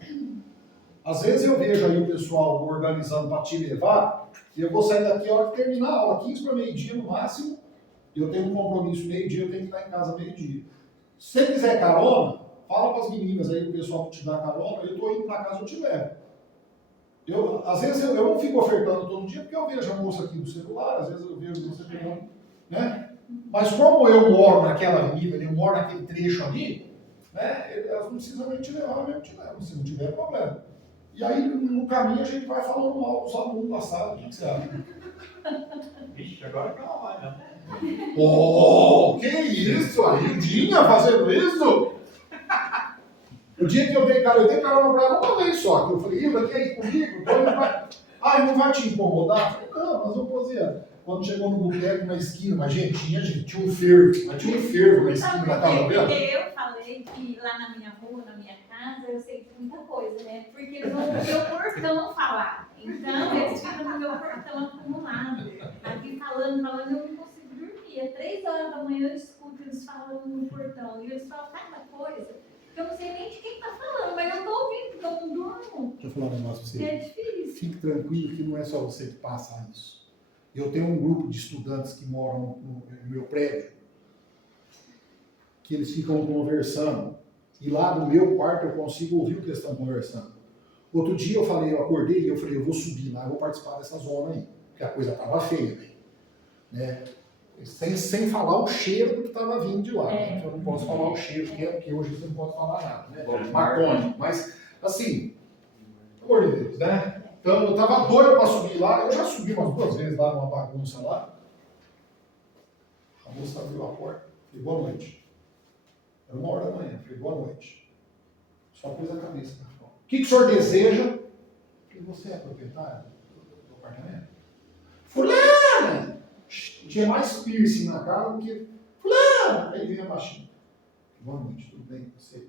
Às vezes eu vejo aí o pessoal organizando para te levar, e eu vou sair daqui a hora que terminar a aula, 15 para meio-dia no máximo. Eu tenho um compromisso meio-dia, eu tenho que estar em casa meio-dia. Se você quiser carona, fala para as meninas aí, o pessoal que te dá carona, eu estou indo para casa, eu te levo. Às vezes eu não fico ofertando todo dia, porque eu vejo a moça aqui do celular, às vezes eu vejo você pegando, né? Mas como eu moro naquela avenida, eu moro naquele trecho ali, né? Elas não precisam nem te levar, eu mesmo te levo, se não tiver problema. E aí, no caminho, a gente vai falando mal dos alunos da sala, o que você acha? Vixe, agora que ela vai, né? Oh, que isso? A Hildinha fazendo isso? O dia que eu dei carona pra ela uma vez só, que eu falei, Hilda, quer ir comigo? Então ele vai... Ah, ele não vai te incomodar? Eu falei, não, nós vamos fazer. Quando chegou no boteco, na esquina, mas gente, tinha um fervo, mas tinha um fervo na esquina da casa dela. Porque eu falei que lá na minha rua, na minha casa, eu sei muita coisa, né? Porque eles vão no meu portão falar. Então, eles ficam no meu portão acumulado. Aqui falando, eu não consigo dormir. Às 3 horas da manhã eu escuto eles falando no portão. E eles falam cada coisa que eu não sei nem de quem tá falando, mas eu tô ouvindo, porque eu não durmo. Deixa eu falar um negócio pra você. É difícil. Fique tranquilo que não é só você que passa isso. Eu tenho um grupo de estudantes que moram no meu prédio, que eles ficam conversando. E lá no meu quarto eu consigo ouvir o que eles estão conversando. Outro dia eu acordei e eu falei, eu vou subir lá, eu vou participar dessa zona aí. Porque a coisa estava feia, né? Sem falar o cheiro do que estava vindo de lá. Né? Eu não posso falar o cheiro que é, porque hoje você não pode falar nada, né? Maconha. Mas, assim, pelo amor de Deus, né? Então, eu estava doido para subir lá. Eu já subi umas 2 vezes lá numa bagunça lá. A moça abriu a porta. Falei, boa noite. Era 1h da manhã. Falei, boa noite. Só pôs a cabeça na frente. O que o senhor deseja? Falei, você é proprietário do apartamento? Fulana! Tinha mais piercing na cara do que... Fulana! Aí veio a baixinha. Boa noite, tudo bem com você?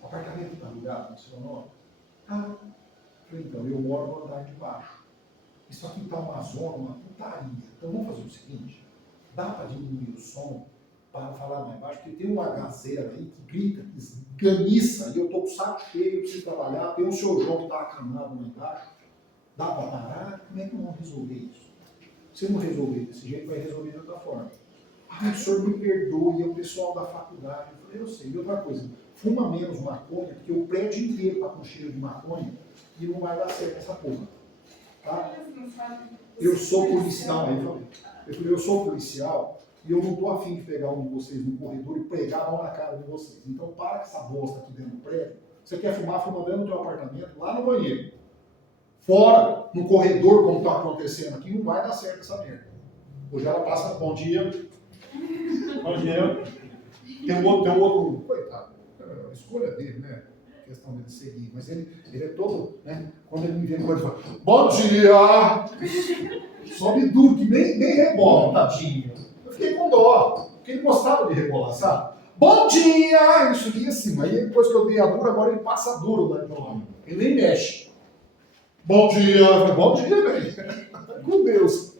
O apartamento está alugado no seu nome? Ah. Falei, então, eu moro no andar de baixo. Isso aqui está uma zona, uma putaria. Então vamos fazer o seguinte, dá para diminuir o som para falar mais baixo, porque tem uma gazeira aí que grita, que esganiça, e eu estou com o saco cheio, eu preciso trabalhar, tem o seu João que está acamado lá embaixo. Dá para parar? Como é que vamos resolver isso? Se não resolver desse jeito, vai resolver de outra forma. Ah, o senhor me perdoe, é o pessoal da faculdade. Eu falei, eu sei. E outra coisa, fuma menos maconha, porque o prédio inteiro está com cheiro de maconha, e não vai dar certo essa porra. Tá? Eu sou policial, aí eu falei, eu sou policial e eu não estou afim de pegar um de vocês no corredor e pregar a mão na cara de vocês. Então para com essa bosta aqui dentro do prédio. Você quer fumar, fuma dentro do teu apartamento, lá no banheiro. Fora, no corredor, como está acontecendo aqui, não vai dar certo essa merda. Hoje ela passa, bom dia. Bom dia. Tem um outro, coitado, a escolha dele, né? questão dele seguir, mas ele é todo, né? Quando ele me vê coisa, ele fala, bom dia! Sobe duro, que nem rebola, tadinho. Eu fiquei com dó, porque ele gostava de rebolar, sabe? Bom dia! Ele subia assim, aí depois que eu dei a dura, agora ele passa duro lá do lado. Ele nem mexe. Bom dia! Eu falei, bom dia, velho. Com Deus.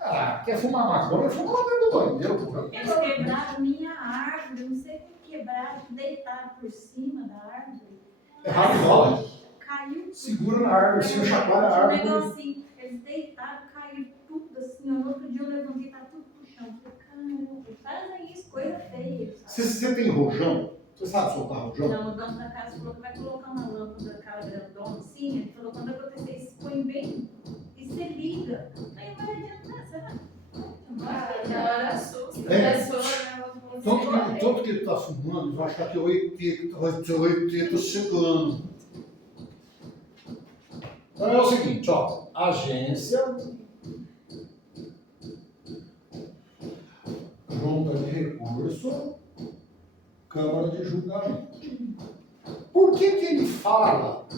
Ah, quer fumar maconha? Fuma lá dentro do banheiro, pô. Eles quebraram minha árvore, não sei como quebraram, deitaram por cima da árvore. É raro rola. Caiu tudo. Segura na árvore, assim, chacoalha a Um árvore. negocinho, eles deitaram, caiu tudo assim. No outro dia eu levantei, tá tudo pro chão. Eu falei, caramba, fazem isso, coisa feia. Sabe? Você tem rojão? Você sabe soltar rojão? Não, o dono da casa falou que vai colocar uma lâmpada daquela grandona assim. Ele falou, quando acontecer isso, põe bem e você liga. Aí vai adiantar, será? Agora assusta a É. pessoa, né? Ela fala assim, Tanto que ele tá fumando, ele vai achar que é o ET, vai ter o ET chegando. Então é o seguinte, ó, agência, junta de recurso, Câmara de Julgamento. Por que ele fala,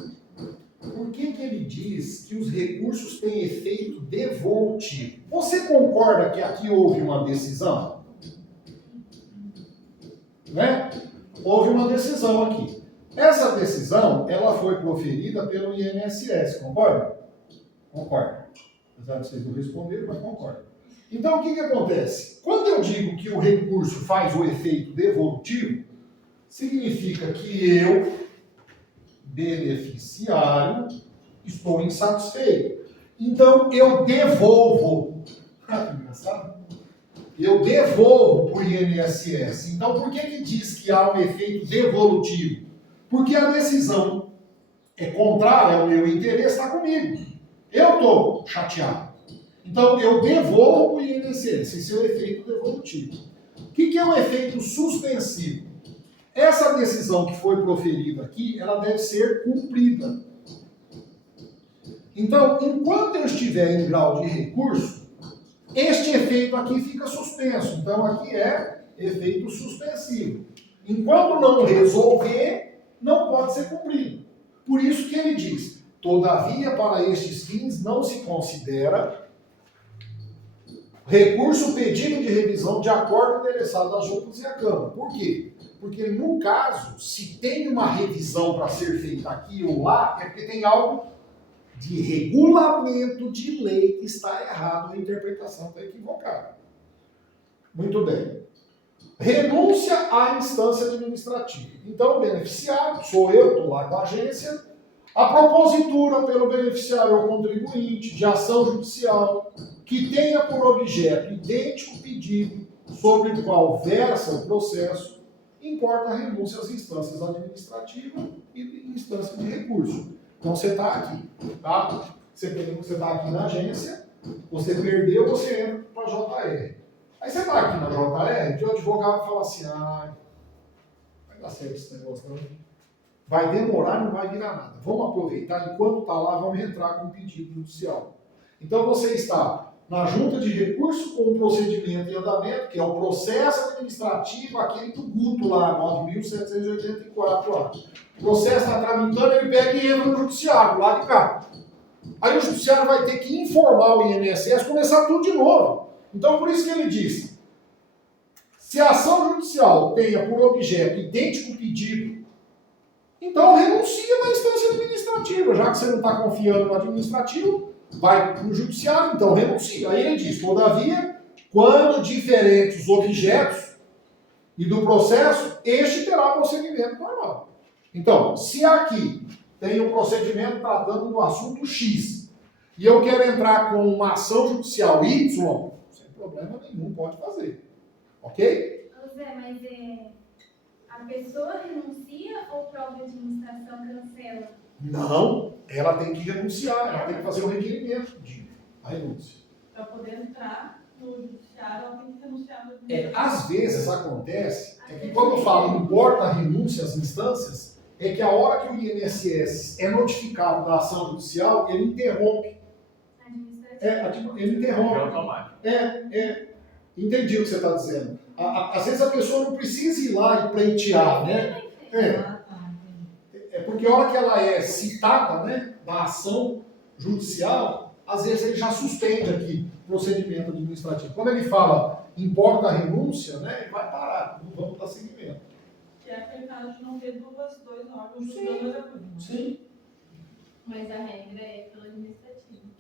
por que ele diz que os recursos têm efeito devolutivo? Você concorda que aqui houve uma decisão? Né? Houve uma decisão aqui. Essa decisão, ela foi proferida pelo INSS, concorda? Concorda. Apesar de vocês não responderem, mas concorda. Então, o que acontece? Quando eu digo que o recurso faz o efeito devolutivo, significa que eu, beneficiário, estou insatisfeito. Então, eu devolvo. Ah, que engraçado. Eu devolvo para o INSS. Então, por que diz que há um efeito devolutivo? Porque a decisão é contrária ao meu interesse, está comigo. Eu estou chateado. Então, eu devolvo para o INSS. Esse é o efeito devolutivo. O que é o efeito suspensivo? Essa decisão que foi proferida aqui, ela deve ser cumprida. Então, enquanto eu estiver em grau de recurso, este efeito aqui fica suspenso. Então, aqui é efeito suspensivo. Enquanto não resolver, não pode ser cumprido. Por isso que ele diz, todavia, para estes fins, não se considera recurso pedido de revisão de acordo endereçado às juntas e à Câmara. Por quê? Porque, no caso, se tem uma revisão para ser feita aqui ou lá, é porque tem algo de regulamento de lei que está errado, a interpretação está equivocada. Muito bem. Renúncia à instância administrativa. Então, o beneficiário, sou eu, estou lá com a agência, a propositura pelo beneficiário ou contribuinte de ação judicial que tenha por objeto idêntico pedido sobre o qual versa o processo, importa a renúncia às instâncias administrativas e instância de recurso. Então você está aqui, tá? Você está aqui na agência, você perdeu, você entra para a JR. Aí você está aqui na JR, o advogado fala assim, vai dar certo esse negócio, não? Vai demorar, não vai virar nada. Vamos aproveitar, enquanto está lá, vamos entrar com o pedido judicial. Então você está na junta de recurso com o procedimento em andamento, que é o processo administrativo, aquele do Guto lá, 9.784 lá. O processo está tramitando, ele pega e entra no judiciário, lá de cá. Aí o judiciário vai ter que informar o INSS, começar tudo de novo. Então, por isso que ele diz, se a ação judicial tenha por objeto idêntico pedido, então renuncia na instância administrativa, já que você não está confiando no administrativo, vai para o judiciário, então renuncia. Aí ele diz, todavia, quando diferentes objetos e do processo, este terá procedimento normal. Então, se aqui tem um procedimento tratando do assunto X, e eu quero entrar com uma ação judicial Y, sem problema nenhum, pode fazer. Ok? Zé, mas a pessoa renuncia ou a própria administração cancela? Não, ela tem que renunciar, ela tem que fazer um requerimento de renúncia. para poder entrar no judiciário, ela tem que renunciar do Às vezes acontece, é que quando eu falo importa a renúncia às instâncias, é que a hora que o INSS é notificado da ação judicial, ele interrompe. Ele interrompe. É automático. Entendi o que você está dizendo. Às vezes a pessoa não precisa ir lá e pleitear, né? porque a hora que ela é citada, né, da ação judicial, às vezes ele já suspende aqui o procedimento administrativo. Quando ele fala importa a renúncia, né, ele vai parar, não vamos dar seguimento. Que é aquele caso de não ter dois órgãos julgando as coisas. Sim. Mas a regra é pelo administrativo.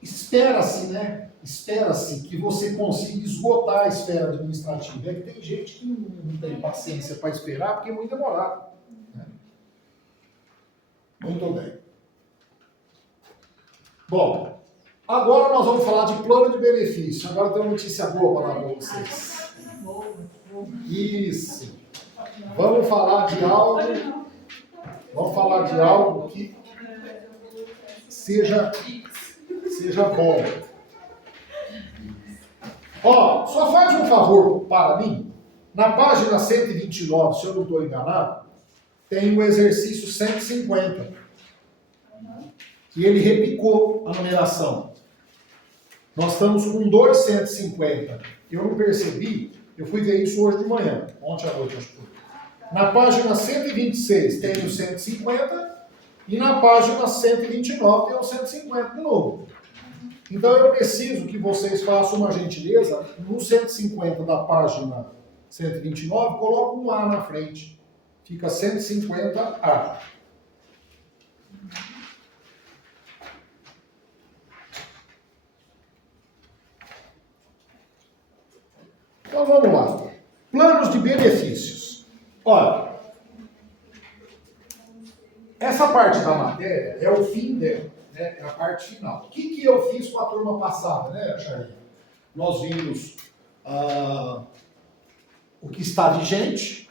Espera-se, né? Espera-se que você consiga esgotar a esfera administrativa. É que tem gente que não tem paciência para esperar porque é muito demorado. Né? Muito bem. Bom, agora nós vamos falar de plano de benefício. Agora tem uma notícia boa para dar para vocês. Isso. Vamos falar de algo. Vamos falar de algo que seja bom. Ó, só faz um favor para mim. Na página 129, se eu não estou enganado, tem o exercício 150. E ele repicou a numeração. Nós estamos com 250. Eu não percebi, eu fui ver isso hoje de manhã, ontem à noite, acho que foi. Na página 126 tem o 150 e na página 129 tem o 150 de novo. Então eu preciso que vocês façam uma gentileza, no 150 da página 129, coloca um A na frente. Fica 150A. Então vamos lá. Planos de benefícios. Olha, essa parte da matéria é o fim dela, né? É a parte final. O que eu fiz com a turma passada, né, Charlie? Nós vimos o que está vigente,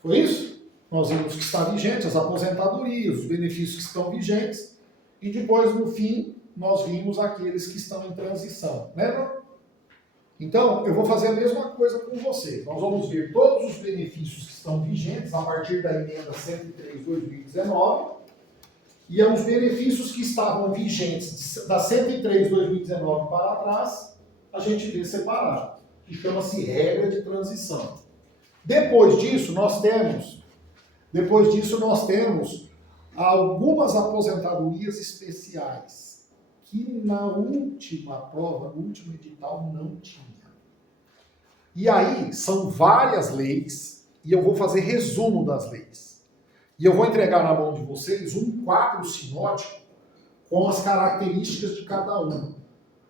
foi isso? Nós vimos o que está vigente, as aposentadorias, os benefícios que estão vigentes, e depois, no fim, nós vimos aqueles que estão em transição, lembra? Então, eu vou fazer a mesma coisa com vocês. Nós vamos ver todos os benefícios que estão vigentes a partir da emenda 103/2019 e os benefícios que estavam vigentes da 103/2019 para trás, a gente vê separado, que chama-se regra de transição. Depois disso, nós temos algumas aposentadorias especiais que na última prova, no último edital, não tinha. E aí, são várias leis, e eu vou fazer resumo das leis. E eu vou entregar na mão de vocês um quadro sinótico com as características de cada uma.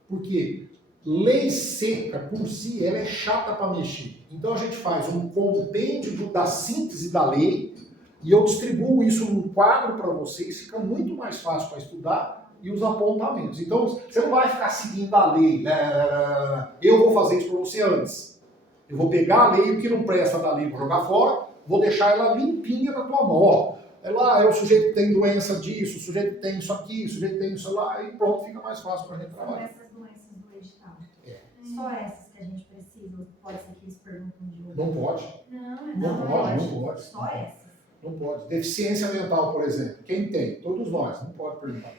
Porque lei seca, por si, ela é chata para mexer. Então a gente faz um compêndio da síntese da lei, e eu distribuo isso num quadro para vocês, fica muito mais fácil para estudar, e os apontamentos. Então, você não vai ficar seguindo a lei. Eu vou fazer isso para você antes. Eu vou pegar a lei, o que não presta da lei, vou jogar fora, vou deixar ela limpinha na tua mão. Ó, é o sujeito que tem doença disso, o sujeito que tem isso aqui, o sujeito que tem isso lá, e pronto, fica mais fácil para a gente trabalhar. São essas doenças do edital. É. Só essas que a gente precisa, pode ser que eles perguntam de outro. Não pode. Não pode. Só essas. Não pode. Deficiência mental, por exemplo. Quem tem? Todos nós. Não pode perguntar.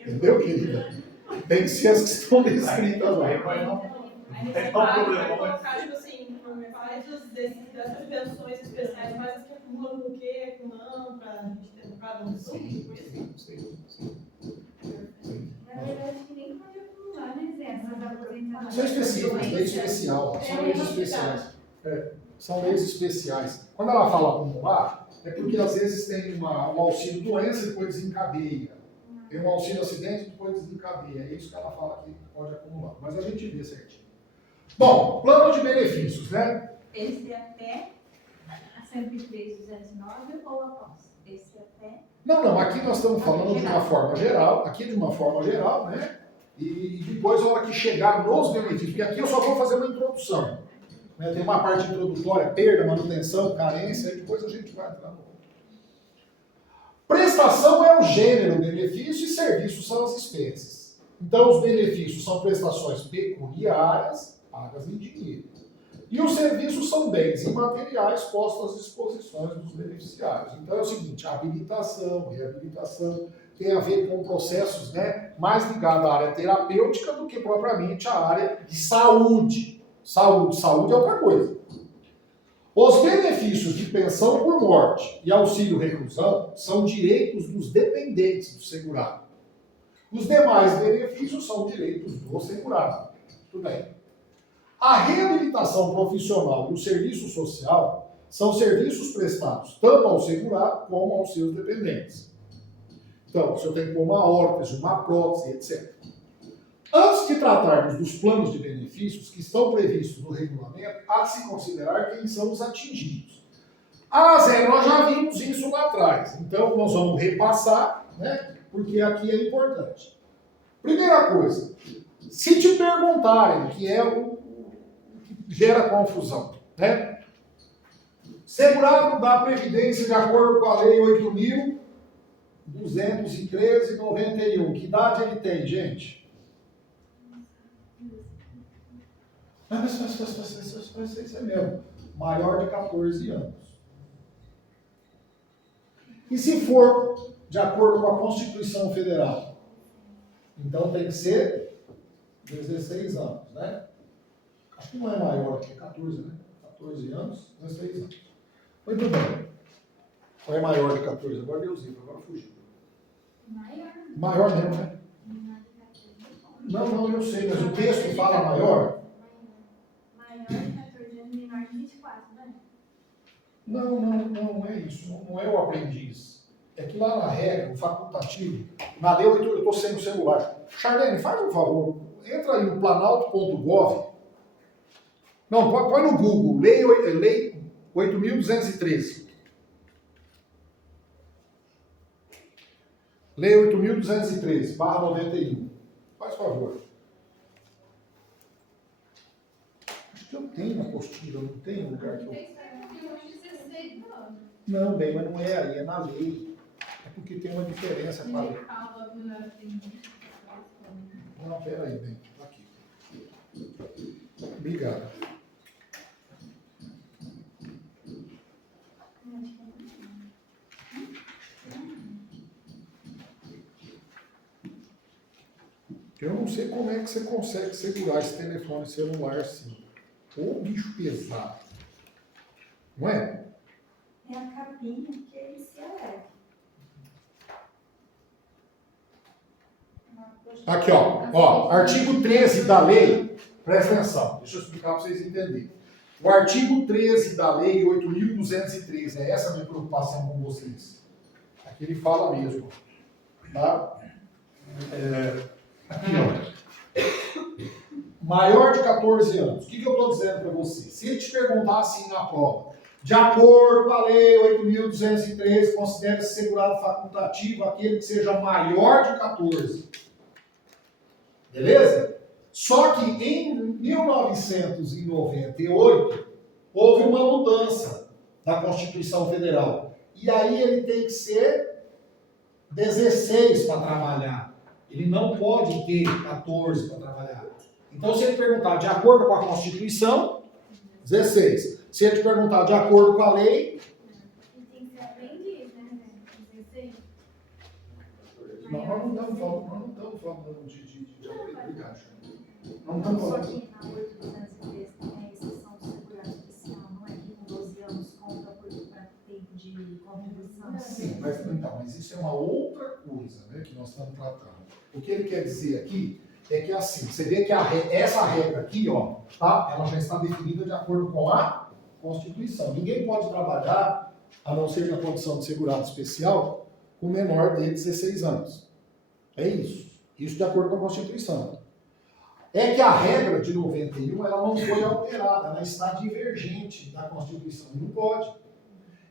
Entendeu, querida? Tem que ser as que estão descritas lá. Aí nesse quadro vai colocar, tipo assim, quais dessas pensões especiais, quais as que acumulam com o quê, com não, pra gente ter cada um dos outros. Sim. Na verdade, que nem pode acumular, né, Zé? Essas aposentadorias. São específicas, lei especial. São leis especiais. São leis especiais. Quando ela fala acumular, é porque às vezes tem um auxílio doença e depois desencadeia. Tem um auxílio acidente e depois desencadeia. É isso que ela fala que pode acumular. Mas a gente vê certinho. Bom, plano de benefícios, né? Esse é até a 103/209 ou após? Esse é até... Não, aqui nós estamos falando de uma forma geral, né? E depois, a hora que chegar nos benefícios, porque aqui eu só vou fazer uma introdução. Né? Tem uma parte introdutória, perda, manutenção, carência, e depois a gente vai entrar no... Prestação é o gênero, benefício, e serviços são as espécies. Então, os benefícios são prestações pecuniárias, pagas em dinheiro. E os serviços são bens imateriais postos às disposições dos beneficiários. Então é o seguinte, a habilitação, reabilitação, tem a ver com processos, né, mais ligados à área terapêutica do que propriamente à área de saúde. Saúde é outra coisa. Os benefícios de pensão por morte e auxílio-reclusão são direitos dos dependentes do segurado. Os demais benefícios são direitos do segurado. Tudo bem. A reabilitação profissional e o serviço social são serviços prestados tanto ao segurado como aos seus dependentes. Então, se eu tenho uma órtese, uma prótese, etc. Antes de tratarmos dos planos de benefícios que estão previstos no regulamento, há de se considerar quem são os atingidos. Zé, nós já vimos isso lá atrás, então nós vamos repassar, né, porque aqui é importante. Primeira coisa, se te perguntarem, que é o que gera confusão, né? Segurado da Previdência de acordo com a Lei 8.213/91, que idade ele tem, gente? Mas isso é mesmo. Maior de 14 anos. E se for de acordo com a Constituição Federal? Então tem que ser 16 anos, né? Acho que não é maior que 14, né? 14 anos, 16 anos. Muito bem. Ou é maior de 14? Agora deu zero, agora fugiu. Maior mesmo, né? Não, eu sei, mas o texto fala maior? Maior de 14 anos, menor de 24, né? Não é isso. Não é o aprendiz. É que lá na regra, o facultativo, na lei, eu estou sem o celular. Charlene, faz um favor. Entra aí no planalto.gov. Não, põe no Google. Lei 8.213. Lei 8.213/91. Faz favor. Acho que eu tenho a apostila, não tem um lugar que eu... Não, bem, mas não é aí, é na lei. É porque tem uma diferença com a lei. Não, peraí, bem, aqui. Obrigado. Eu não sei como é que você consegue segurar esse telefone celular assim. Ô bicho pesado. Não é? É a capinha que ele se eleva. Aqui, ó, artigo 13 da lei, presta atenção, deixa eu explicar para vocês entenderem. O artigo 13 da lei 8.213, é essa a minha preocupação com vocês. Aqui ele fala mesmo, tá? Aqui, ó. Maior de 14 anos. O que eu estou dizendo para você? Se ele te perguntar assim na prova, de acordo com a lei 8.213, considera-se segurado facultativo aquele que seja maior de 14. Beleza? Só que em 1998 houve uma mudança na Constituição Federal. E aí ele tem que ser 16 para trabalhar. Ele não pode ter 14 para trabalhar. Então, se ele perguntar de acordo com a Constituição, 16. Se ele te perguntar de acordo com a lei... E tem que ser aprendiz, né? 16. Nós não estamos falando de obrigado. Não estamos Só falando... que na 8.213 tem a exceção do segurado especial, não é que com 12 anos conta para tempo de contribuição? Sim, mas isso é uma outra coisa, né, que nós estamos tratando. O que ele quer dizer aqui é que assim, você vê que essa regra aqui, ó, tá? Ela já está definida de acordo com a Constituição. Ninguém pode trabalhar, a não ser na condição de segurado especial, com menor de 16 anos. É isso. Isso de acordo com a Constituição. É que a regra de 91, ela não foi alterada, ela está divergente da Constituição. Não pode.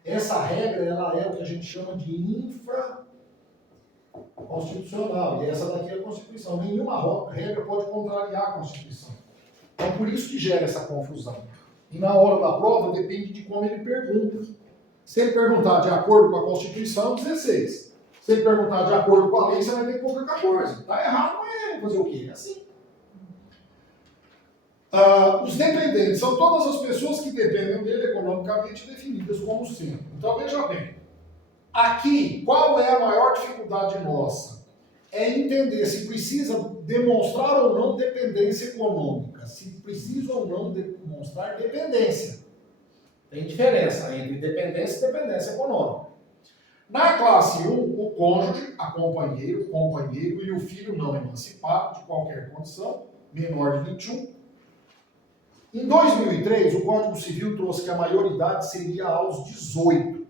Essa regra, ela é o que a gente chama de infraconstitucional, e essa daqui é a Constituição. Nenhuma regra pode contrariar a Constituição. Então, por isso que gera essa confusão. E na hora da prova, depende de como ele pergunta. Se ele perguntar de acordo com a Constituição, 16. Se ele perguntar de acordo com a lei, você vai ter que colocar 14. Está errado, mas fazer o quê? É assim. Os dependentes são todas as pessoas que dependem dele economicamente definidas como sendo. Então, veja bem. Aqui, qual é a maior dificuldade nossa? É entender se precisa demonstrar ou não dependência econômica. Se precisa ou não demonstrar dependência. Tem diferença entre dependência e dependência econômica. Na classe 1, o cônjuge, a companheira, o companheiro e o filho não emancipado de qualquer condição, menor de 21. Em 2003, o Código Civil trouxe que a maioridade seria aos 18.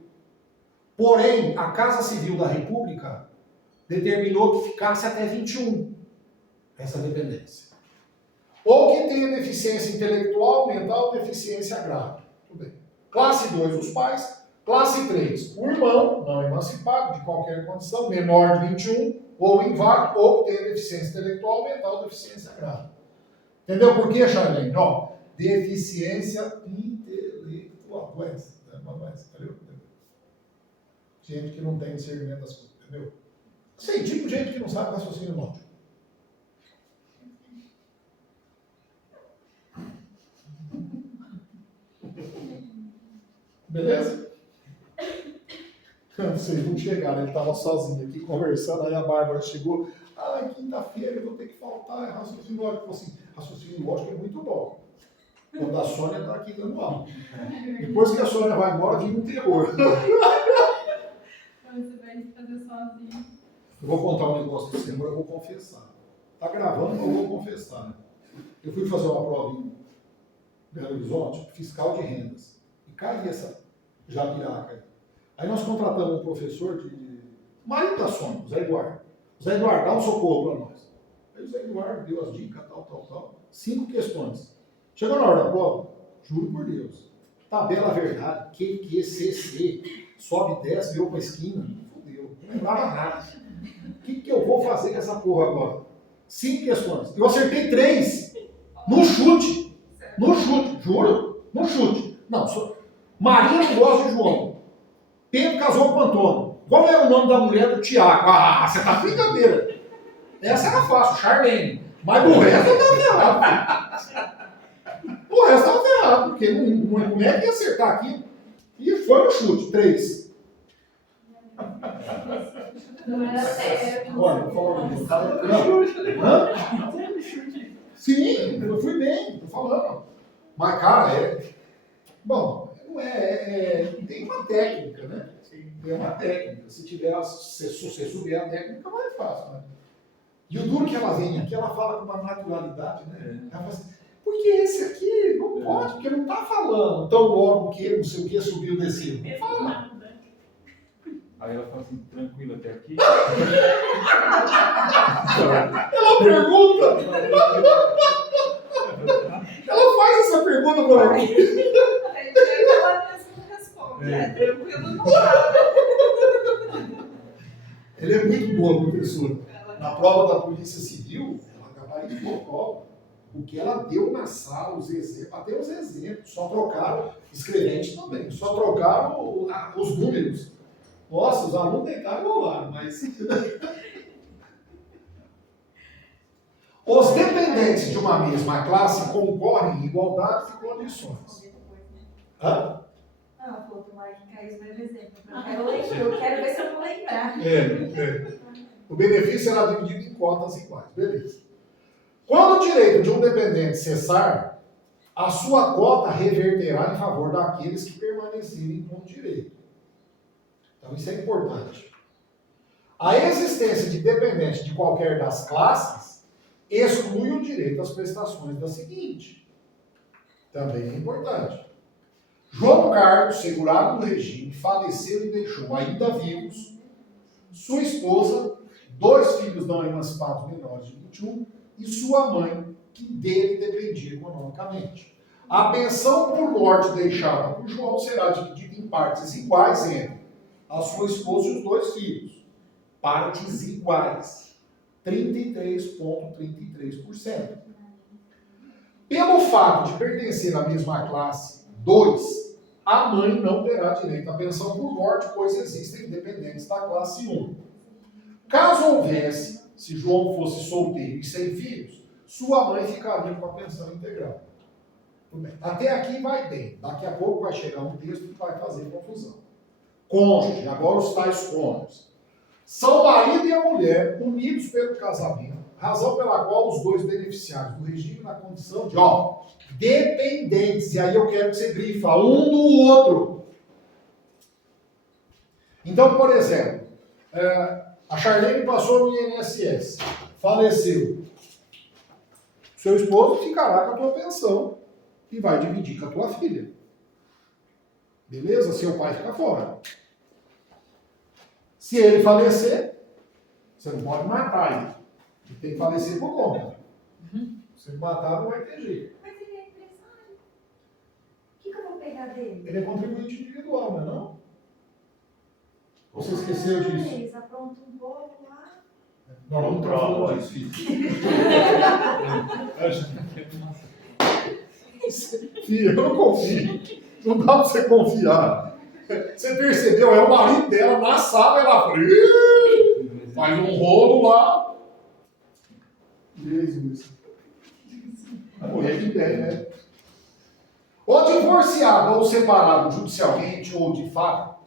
Porém, a Casa Civil da República determinou que ficasse até 21, essa dependência. Ou que tenha deficiência intelectual, mental, deficiência grave. Tudo bem. Classe 2, os pais. Classe 3, o irmão, não emancipado, de qualquer condição, menor de 21, ou inválido, ou que tenha deficiência intelectual, mental, deficiência grave. Entendeu por quê, Charlene? Não. Deficiência intelectual. Doença. Uma doença, entendeu? Gente que não tem discernimento das coisas, entendeu? Sim, tipo gente que não sabe raciocínio lógico. Beleza? Vocês não chegaram, ele estava sozinho aqui conversando, aí a Bárbara chegou, quinta-feira eu vou ter que faltar, é raciocínio lógico. Eu falei assim, raciocínio lógico é muito bom. Quando a Sônia está aqui dando aula. Depois que a Sônia vai embora, vira um terror. Então você vai fazer sozinho. Eu vou contar um negócio para você, agora eu vou confessar. Está gravando, eu vou confessar. Eu fui fazer uma prova em Belo Horizonte, fiscal de rendas, e caí essa jabiraca aí. Aí nós contratamos um professor marido da Sônia, o Zé Eduardo. Zé Eduardo, dá um socorro para nós. Aí o Zé Eduardo deu as dicas, tal. 5 questões. Chegou na hora da prova, juro por Deus. Tabela verdade, QQCC, sobe, desce, virou pra esquina. Fudeu, não lembrava nada. O que eu vou fazer com essa porra agora? 5 questões. Eu acertei 3 no chute. No chute, juro? No chute. Não, Maria não gosta de João. Pedro casou com o Antônio. Qual era o nome da mulher do Tiago? Você tá brincadeira. Essa era fácil, Charlene. Mas o resto eu tava errado. O resto estava ferrado, porque como é que ia acertar aqui? E foi no chute, 3. Não era sério. Olha, vou falar uma coisa. Sim, eu fui bem, tô falando. Mas, cara, bom, não tem uma técnica, né? Tem uma técnica. Se você souber a técnica, vai fácil, né? E o duro que ela vem aqui, ela fala com uma naturalidade, né? Ela fala assim, porque esse aqui não pode, porque não está falando tão logo que não sei o que subiu, desceu. Não fala. Aí ela fala assim, tranquilo até aqui. Ela pergunta. Ela faz essa pergunta para mim. Aí ela mesma responde. Tranquilo não tá. Ela é muito boa, professora. Na prova da Polícia Civil, ela gabaritou a prova. O que ela deu na sala, os exemplos, até os exemplos, só trocaram, escrevente também, só trocaram os números. Nossa, os alunos deitaram e rolaram, mas... Os dependentes de uma mesma classe concorrem em igualdade de condições. Hã? Não, pô, tomara que Caís vai ver exemplo. Eu quero ver se eu vou lembrar. O benefício era dividido em cotas iguais, beleza. Quando o direito de um dependente cessar, a sua cota reverterá em favor daqueles que permanecerem com o direito. Então isso é importante. A existência de dependente de qualquer das classes exclui o direito às prestações da seguinte. Também é importante. João Carlos, segurado no regime, faleceu e deixou ainda vivos sua esposa, 2 filhos não emancipados menores de 21 e sua mãe, que dele dependia economicamente. A pensão por morte deixada por João será dividida em partes iguais entre a sua esposa e os 2 filhos. Partes iguais. 33,33%. Pelo fato de pertencer à mesma classe 2, a mãe não terá direito à pensão por morte, pois existem dependentes da classe 1. Caso houvesse, se João fosse solteiro e sem filhos, sua mãe ficaria com a pensão integral. Tudo bem. Até aqui vai bem. Daqui a pouco vai chegar um texto que vai fazer confusão. Cônjuge, agora os tais cônjuges. São o marido e a mulher unidos pelo casamento, razão pela qual os dois beneficiários do regime na condição de, dependentes, e aí eu quero que você grifa um do outro. Então, por exemplo, a Charlene passou no INSS, faleceu. Seu esposo ficará com a tua pensão e vai dividir com a tua filha. Beleza? Seu pai fica fora. Se ele falecer, você não pode matar ele. Ele tem que falecer por conta. Se ele matar, não vai ter jeito. Mas ele é empresário. O que eu vou pegar dele? Ele é contribuinte individual, não é não? Você esqueceu disso? Eles aprontam um bolo lá. Nós não estamos falando disso, filho. Filho, eu não confio. Não dá pra você confiar. Você percebeu? É o marido dela na sala, ela faz um rolo lá. Jesus. Vai morrer de ideia, né? O divorciado ou separado judicialmente ou de fato,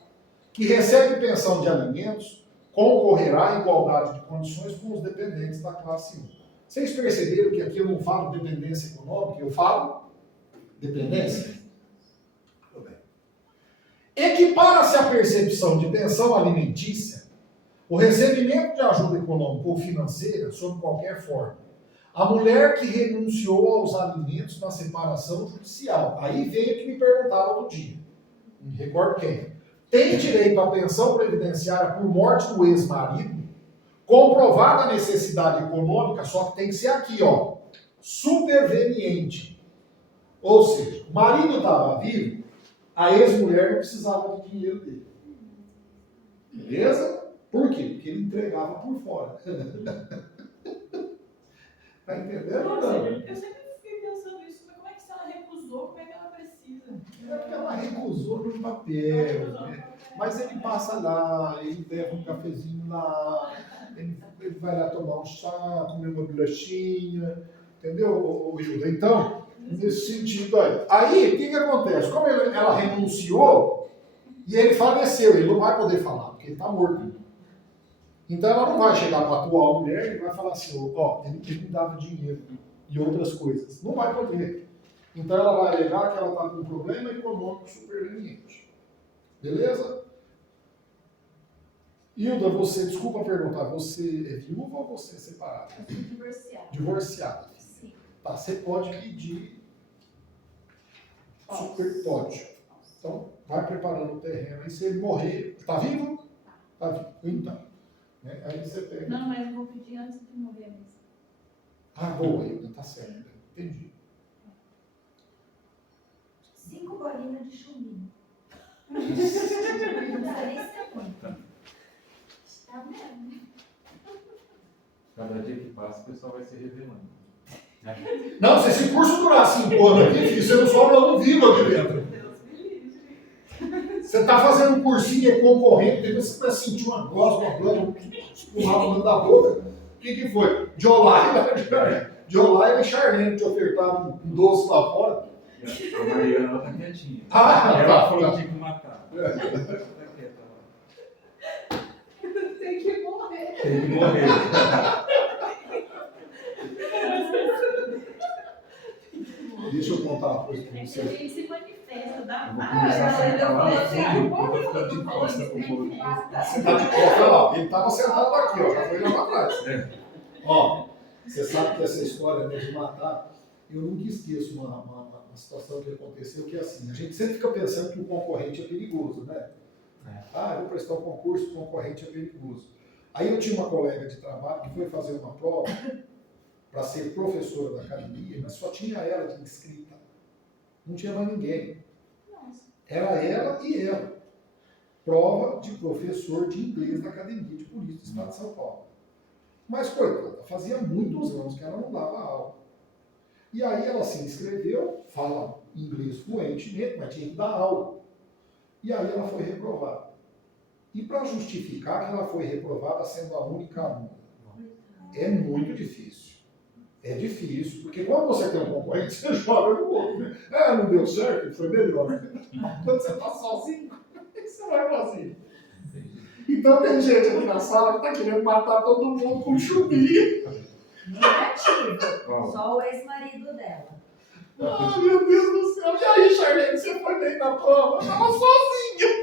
que recebe pensão de alimentos, concorrerá à igualdade de condições com os dependentes da classe 1. Vocês perceberam que aqui eu não falo dependência econômica, eu falo dependência? Tudo bem. Equipara-se a percepção de pensão alimentícia, o recebimento de ajuda econômica ou financeira, sob qualquer forma, a mulher que renunciou aos alimentos na separação judicial. Aí veio o que me perguntaram outro dia. Não me recordo quem. Tem direito à pensão previdenciária por morte do ex-marido, comprovada a necessidade econômica, só que tem que ser aqui, superveniente. Ou seja, o marido estava vivo, a ex-mulher não precisava do dinheiro dele. Beleza? Por quê? Porque ele entregava por fora. Tá entendendo ou não? Eu sempre fiquei pensando isso, mas como é que se ela recusou, como é que ela precisa? É porque ela recusou no papel, né? Mas ele passa lá, ele leva um cafezinho lá, ele vai lá tomar um chá, comer uma bolachinha, entendeu, Hilda? Então, nesse sentido aí. Aí, o que acontece? Como ela renunciou e ele faleceu, ele não vai poder falar, porque ele está morto. Então ela não vai chegar para a atual mulher e vai falar assim, ele me dava dinheiro e outras coisas. Não vai poder. Então ela vai alegar que ela está com um problema econômico superveniente. Beleza? Hilda, desculpa perguntar, você é viúva ou você é separada? Eu sou divorciada. Divorciada. Sim. Tá, você pode pedir. Posso. Pode. Então, vai preparando o terreno. Aí se ele morrer, está vivo? Está vivo. Então. Né? Aí você pega. Não, mas eu vou pedir antes de morrer mesmo. Ah, boa, Hilda, tá certo. Entendi. 5 bolinhas de chumbinho. Não precisa nem ser muito. Tá vendo? Cada dia que passa, o pessoal vai se revelando. Não, se esse curso durar 5 anos aqui, filho, você não sobra um vivo aqui dentro. Deus me livre. Você tá fazendo um cursinho aí concorrente, depois você vai sentir uma gosma, uma planta, espumar dentro da boca. O que foi? Jolaila e Charlene te ofertaram um doce lá fora. E a Mariana, ela tá quietinha. Ah, Ela tá. falou que tinha que matar. Ela tá quieta lá. Tem que morrer. Tem que morrer. Deixa eu contar uma coisa pra É que você. a gente se manifesta, dá Eu vou paz. começar a sentar lá no assim, fundo, eu vou ficar de costa pro povo. Você tá de costa lá. Ele tava sentado aqui, ó. Já foi lá pra trás. Ó, você sabe que essa história, né, de matar, eu nunca esqueço uma situação que aconteceu, que é assim, a gente sempre fica pensando que o concorrente é perigoso, né? Ah, eu vou prestar um concurso, o concorrente é perigoso. Aí eu tinha uma colega de trabalho que foi fazer uma prova para ser professora da academia, mas só tinha ela de inscrita. Não tinha mais ninguém. Era ela e ela. Prova de professor de inglês da Academia de Polícia do Estado de São Paulo. Mas, coitada, fazia muitos anos que ela não dava aula. E aí ela se inscreveu, fala inglês fluentemente, mas tinha que dar aula. E aí ela foi reprovada. E para justificar que ela foi reprovada sendo a única aluna, é muito difícil. É difícil, porque quando você tem um concorrente, você joga no outro, né? Ah, não deu certo, foi melhor. Quando você está sozinho, você vai sozinho. Então tem gente aqui na sala que está querendo matar todo mundo com chumbinho. Negativo. Qual? Só o ex-marido dela. Ah, meu Deus do céu. E aí, Charlene, você foi bem na prova? Eu tava sozinha.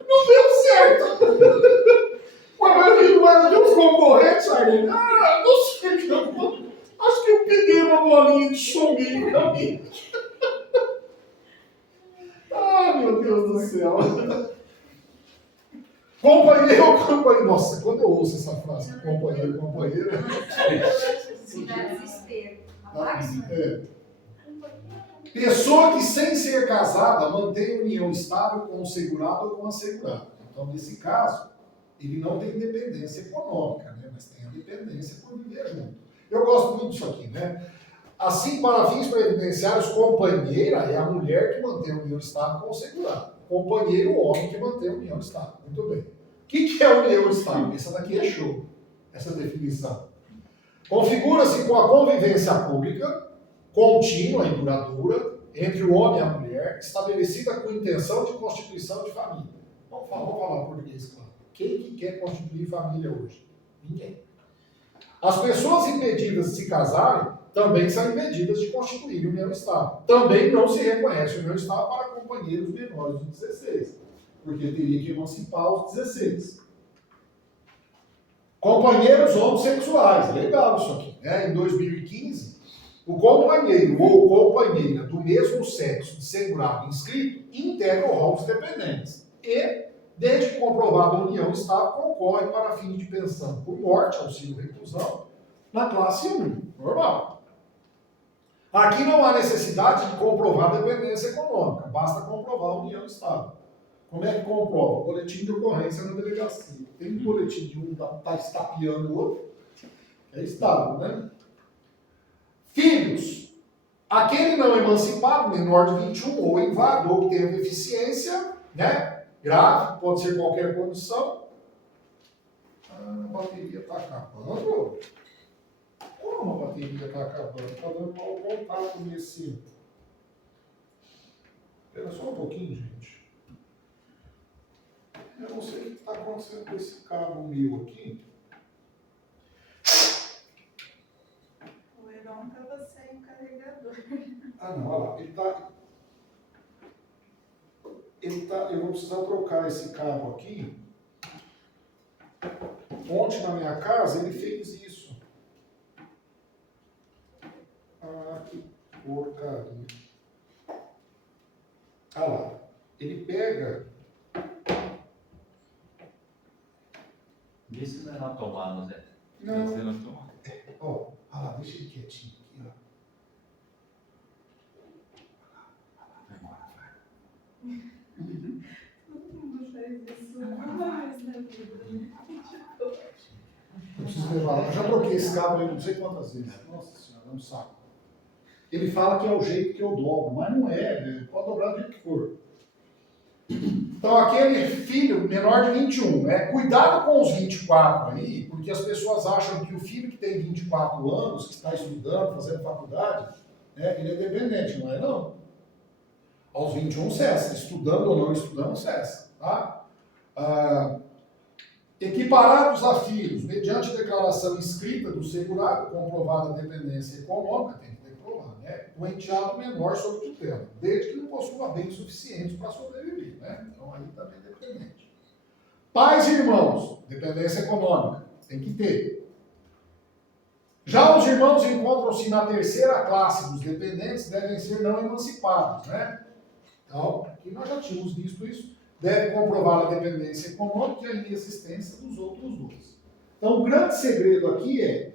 Não deu certo. Ué, mas não era de uns concorrentes, Charlene? Ah, não sei o que eu... Acho que eu peguei uma bolinha de chominho no caminho. Ah, meu Deus do céu. Companheiro. Nossa, quando eu ouço essa frase, companheira. Se dá desespero. Apaga. É. Pessoa que, sem ser casada, mantém união estável com o segurado ou com a segurada. Então, nesse caso, ele não tem dependência econômica, né? Mas tem a dependência por viver junto. Eu gosto muito disso aqui, né? Assim, para fins previdenciários, companheira é a mulher que mantém a união estável com o segurado. Companheiro, o homem que mantém a união estável. Muito bem. O que é união estável? Essa daqui é show, essa definição. Configura-se com a convivência pública, contínua e duradoura, entre o homem e a mulher, estabelecida com intenção de constituição de família. Vamos falar português, claro. Quem que quer constituir família hoje? Ninguém. As pessoas impedidas de se casarem também são impedidas de constituir união estável. Também não se reconhece união estável para companheiros menores de 16, porque teria que emancipar os 16. Companheiros homossexuais, legal isso aqui, né? Em 2015, o companheiro ou companheira do mesmo sexo de segurado inscrito integra o rol dos dependentes e, desde que comprovada a união estável, concorre para fins de pensão por morte, auxílio reclusão, na classe 1, normal. Aqui não há necessidade de comprovar dependência econômica, basta comprovar a união estável. Como é que comprova? Boletim de ocorrência na delegacia. Tem um boletim de um está estapeando o outro, é estável, né? Filhos. Aquele não emancipado, menor de 21 ou inválido, ou que tenha deficiência, né? Grave, pode ser qualquer condição. A bateria está acabando. Como a bateria está acabando? Está dando mau contato nesse. Espera só um pouquinho, gente. Eu não sei o que está acontecendo com esse cabo meu aqui. O Heron estava sem o carregador. Ah, não, olha lá. Eu vou precisar trocar esse cabo aqui. Ontem na minha casa ele fez isso. Ah, que porcaria. Ah lá. Ele pega. Vê se não é na tomada, Zé. Não. Você não toma. Ó, ah lá, deixa ele quietinho aqui, ó. Todo mundo faz isso uma vez na vida. Eu preciso levar. Eu já troquei esse cabo aí não sei quantas vezes. Nossa senhora, é um saco. Ele fala que é o jeito que eu dobro, mas não é, né? Pode dobrar do jeito que for. Então, aquele filho menor de 21, né? Cuidado com os 24 aí, porque as pessoas acham que o filho que tem 24 anos, que está estudando, fazendo faculdade, né, ele é dependente, não é não? Aos 21 cessa, estudando ou não estudando, cessa, tá? Equiparados a filhos, mediante declaração escrita do segurado, comprovada a dependência econômica, tem que provar, né? O enteado menor sob tutela, desde que não possua bens suficientes para sobreviver, né? Então aí também é dependente. Pais e irmãos, dependência econômica, tem que ter. Já os irmãos encontram-se na terceira classe dos dependentes, devem ser não emancipados, né? Então, aqui nós já tínhamos visto isso. Deve comprovar a dependência econômica e a inexistência dos outros dois. Então, o grande segredo aqui é,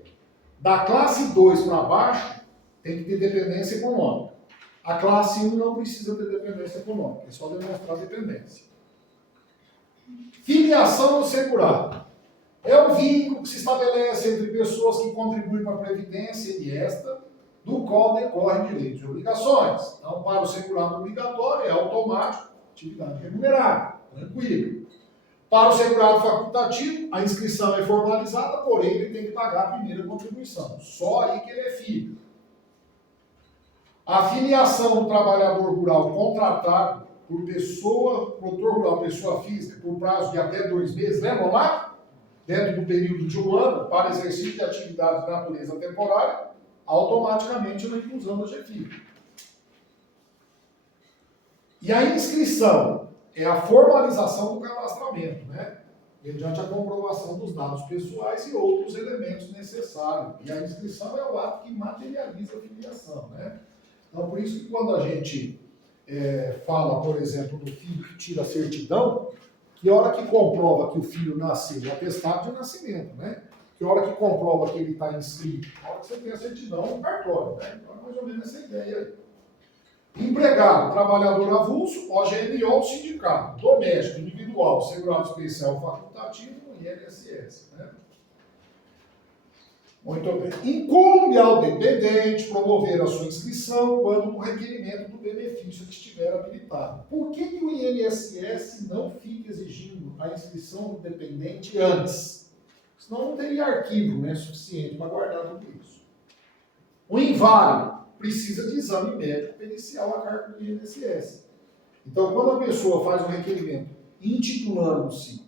da classe 2 para baixo, tem que ter dependência econômica. A classe 1 não precisa ter dependência econômica, é só demonstrar dependência. Filiação do segurado. É o vínculo que se estabelece entre pessoas que contribuem para a Previdência e esta, do qual decorrem direitos e obrigações. Então, para o segurado obrigatório, é automático, atividade remunerada, tranquilo. Para o segurado facultativo, a inscrição é formalizada, porém ele tem que pagar a primeira contribuição. Só aí que ele é filho. A filiação do trabalhador rural contratado por produtor rural, pessoa física, por prazo de até 2 meses, lembram lá? dentro do período de um ano para exercício de atividade de natureza temporária, automaticamente na inclusão da GFIP. E a inscrição é a formalização do cadastramento, né? Mediante a comprovação dos dados pessoais e outros elementos necessários. E a inscrição é o ato que materializa a filiação, né? Então, por isso que quando a gente fala, por exemplo, do filho que tira a certidão, que a hora que comprova que o filho nasceu, o atestado de nascimento, né? Que a hora que comprova que ele está inscrito, a hora que você tem a certidão no cartório, né? Então, é mais ou menos essa ideia aí. Empregado, trabalhador avulso, OGNO ou sindicato, doméstico, individual, segurado especial facultativo e INSS. Né? Muito bem. Incumbe ao dependente promover a sua inscrição quando o requerimento do benefício que estiver habilitado. Por que o INSS não fica exigindo a inscrição do dependente antes? Senão não teria arquivo, né, suficiente para guardar tudo isso. O inválido precisa de exame médico pericial a cargo do INSS. Então, quando a pessoa faz um requerimento intitulando-se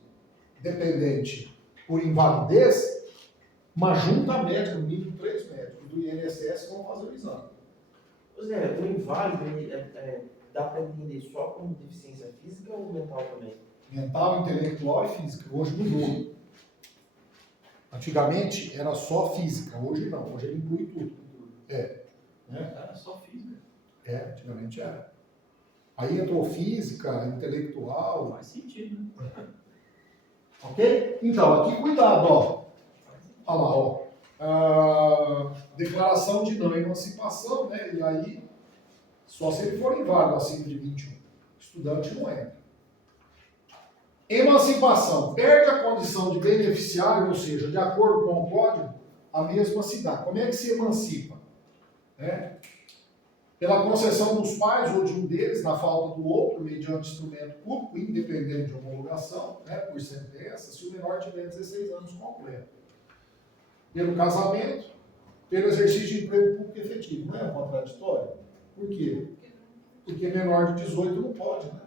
dependente por invalidez, uma junta médica, no mínimo 3 médicos do INSS vão fazer o exame. Zé, o inválido, dá para entender só como deficiência física ou mental também? Mental, intelectual e física. Hoje mudou. Antigamente era só física, hoje não. Hoje ele inclui tudo. Era só física. Antigamente era. Aí entrou física, intelectual. Faz sentido, né? Ok? Então, aqui cuidado, ó. Olha lá, ó. Declaração de não emancipação, né? E aí, só se ele for inválido acima de 21. Estudante não entra. Emancipação. Perde a condição de beneficiário, ou seja, de acordo com o código, a mesma se dá. Como é que se emancipa? Pela concessão dos pais ou de um deles, na falta do outro, mediante instrumento público, independente de homologação, né, por sentença, se o menor tiver 16 anos completo. Pelo casamento, pelo exercício de emprego público efetivo. Não é contraditório? Por quê? Porque menor de 18 não pode, né?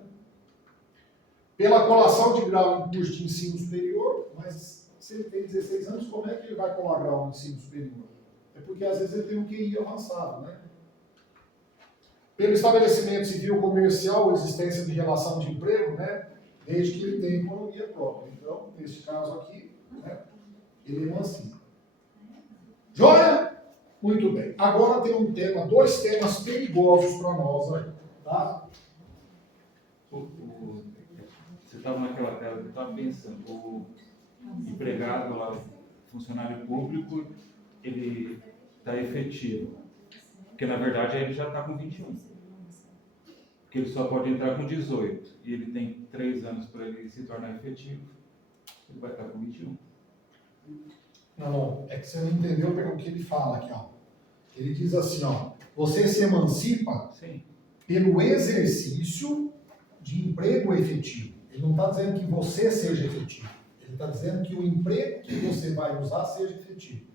Pela colação de grau em curso de ensino superior, mas se ele tem 16 anos, como é que ele vai colar grau no ensino superior? É porque às vezes ele tem um QI avançado, né? Pelo estabelecimento civil comercial ou existência de relação de emprego, né? Desde que ele tenha economia própria. Então, nesse caso aqui, né? Ele emancipa. Joia? Muito bem. Agora tem um tema, 2 temas perigosos para nós aí, tá? Você estava naquela tela que eu estava pensando, o empregado lá, o funcionário público, ele está efetivo. Porque na verdade ele já está com 21. Porque ele só pode entrar com 18. E ele tem 3 anos para ele se tornar efetivo. Ele vai estar com 21. Não, é que você não entendeu o que ele fala aqui, ó. Ele diz assim, ó, você se emancipa Sim. pelo exercício de emprego efetivo. Ele não está dizendo que você seja efetivo. Ele está dizendo que o emprego que você vai usar seja efetivo.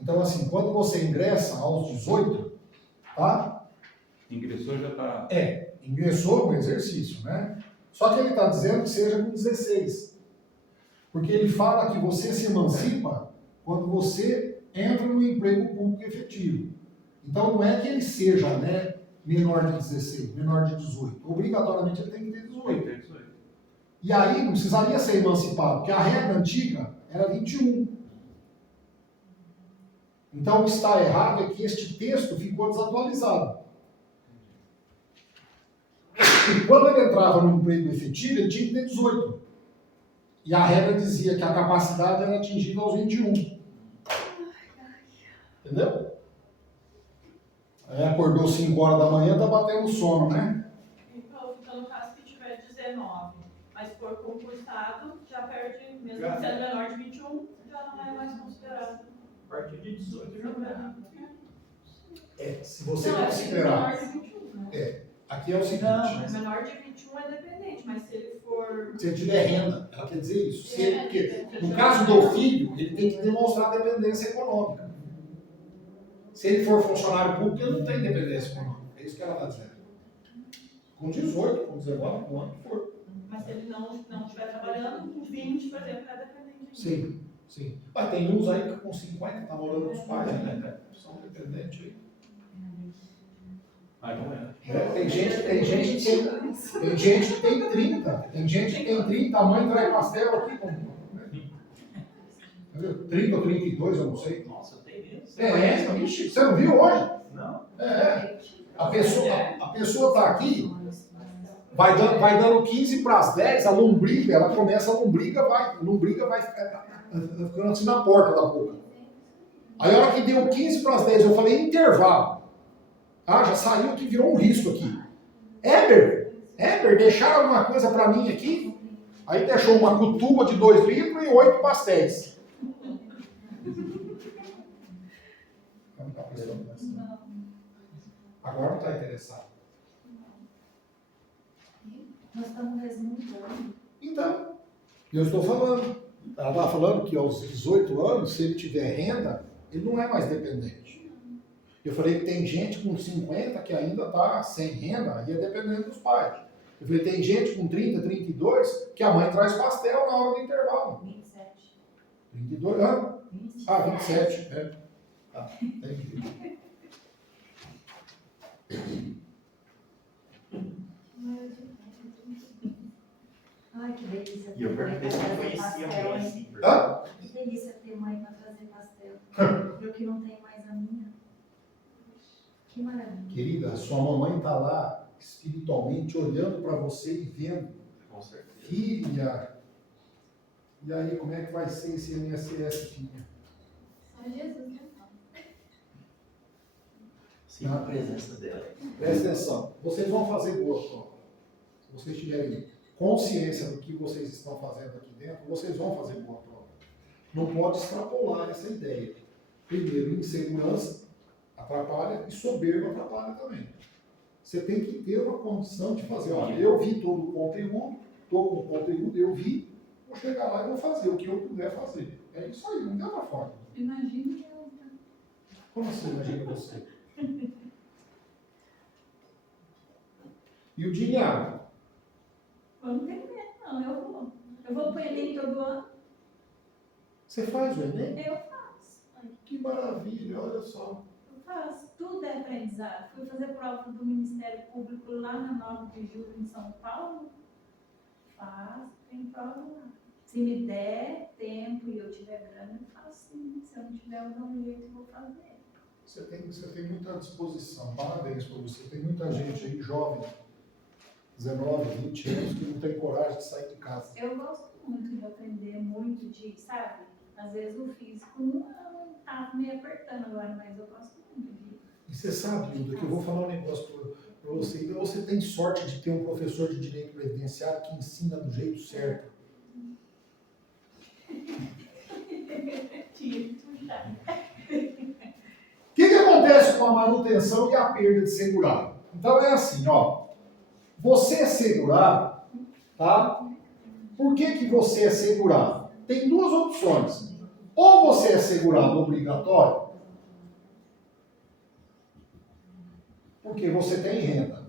Então, assim, quando você ingressa aos 18, tá? Ingressou já está... Ingressou no exercício, né? Só que ele está dizendo que seja com 16. Porque ele fala que você se emancipa quando você entra no emprego público efetivo. Então, não é que ele seja, né, menor de 16, menor de 18. Obrigatoriamente ele tem que ter 18. E aí não precisaria ser emancipado, porque a regra antiga era 21. Então, o que está errado é que este texto ficou desatualizado. E quando ele entrava no emprego efetivo, ele tinha que ter 18. E a regra dizia que a capacidade era atingida aos 21. Entendeu? Aí acordou 5 horas da manhã, tá batendo sono, né? Então, no caso que tiver 19, mas for concursado, já perde, mesmo sendo menor de 21, já não é mais considerado. A partir de 18 já não é. Se você Não, considerar. é menor de 21, né? Aqui é o seguinte. Não, mas menor de 21 é dependente, mas se ele for... Se ele tiver renda, ela quer dizer isso. Porque no caso do filho, ele tem que demonstrar dependência econômica. Se ele for funcionário público, ele não tem dependência econômica. É isso que ela está dizendo. Com 18, com 19, com ano que for. Mas se ele não estiver trabalhando, com 20, por exemplo, é dependente Sim, sim. Mas tem uns aí que com 50 tá morando com os pais, né? São dependentes aí. Mas não é. Tem gente que tem 30. Tem gente que tem 30, a mãe traz pastel aqui. Entendeu? 30 ou 32, eu não sei. Nossa, tem mesmo. Ixi, você não viu hoje? Não. A pessoa tá aqui, vai dando 15 para as 10, a lombriga, ela começa, a lombriga vai ficando assim na porta da boca. Aí a hora que deu 15 para as 10, eu falei intervalo. Ah, já saiu que virou um risco aqui. Éber, deixaram alguma coisa para mim aqui? Aí deixou uma cutuba de 2 litros e 8 pastéis. Não está prestando atenção. Agora não está interessado. Nós estamos resmutando. Então, eu estou falando. Ela estava falando que aos 18 anos, se ele tiver renda, ele não é mais dependente. Eu falei que tem gente com 50 que ainda está sem renda e é dependente dos pais. Eu falei, tem gente com 30, 32 que a mãe traz pastel na hora do intervalo. 27. 32 anos? Ah, 27. Tá, entendi. Ai, que delícia. E eu ter mãe perguntei pra se não trazer conhecia pastel, alguém hein? assim. Hã? Que delícia ter mãe para trazer pastel. Eu que não tenho mais a minha. Que maravilha. Querida, sua mamãe está lá espiritualmente olhando para você e vendo. Com certeza. Filha, e aí como é que vai ser esse INSS, filha? Só Jesus, né? Sim, a presença dela. Presta atenção, vocês vão fazer boa prova. Se vocês tiverem consciência do que vocês estão fazendo aqui dentro, vocês vão fazer boa prova. Não pode extrapolar essa ideia. Primeiro, insegurança atrapalha e soberba atrapalha também. Você tem que ter uma condição de fazer, olha, eu vi todo o conteúdo, estou com o conteúdo, eu vi, vou chegar lá e vou fazer o que eu puder fazer. É isso aí, não tem outra forma. Imagina eu. Como assim, imagina você? E o dinheiro? Eu não tenho medo, não. Eu vou pro Enem todo ano. Você faz o Enem? Eu faço. Que maravilha, olha só. Eu faço. Tudo é aprendizado. Fui fazer prova do Ministério Público lá na 9 de julho, em São Paulo. Faço, tem prova lá. Se me der tempo e eu tiver grana, eu faço sim. Se eu não tiver, eu dou um jeito e vou fazer. Você tem muita disposição, parabéns para você. Tem muita gente aí jovem, 19, 20 anos, que não tem coragem de sair de casa. Eu gosto muito de aprender, muito de, sabe? Às vezes o físico não tá me apertando agora, mas eu gosto muito de. E você sabe, Linda, que eu vou falar um negócio para você. Então, você tem sorte de ter um professor de direito previdenciário que ensina do jeito certo. O que acontece com a manutenção e a perda de segurado? Então é assim, ó. Você é segurado, tá? Por que você é segurado? Tem duas opções. Ou você é segurado obrigatório, porque você tem renda.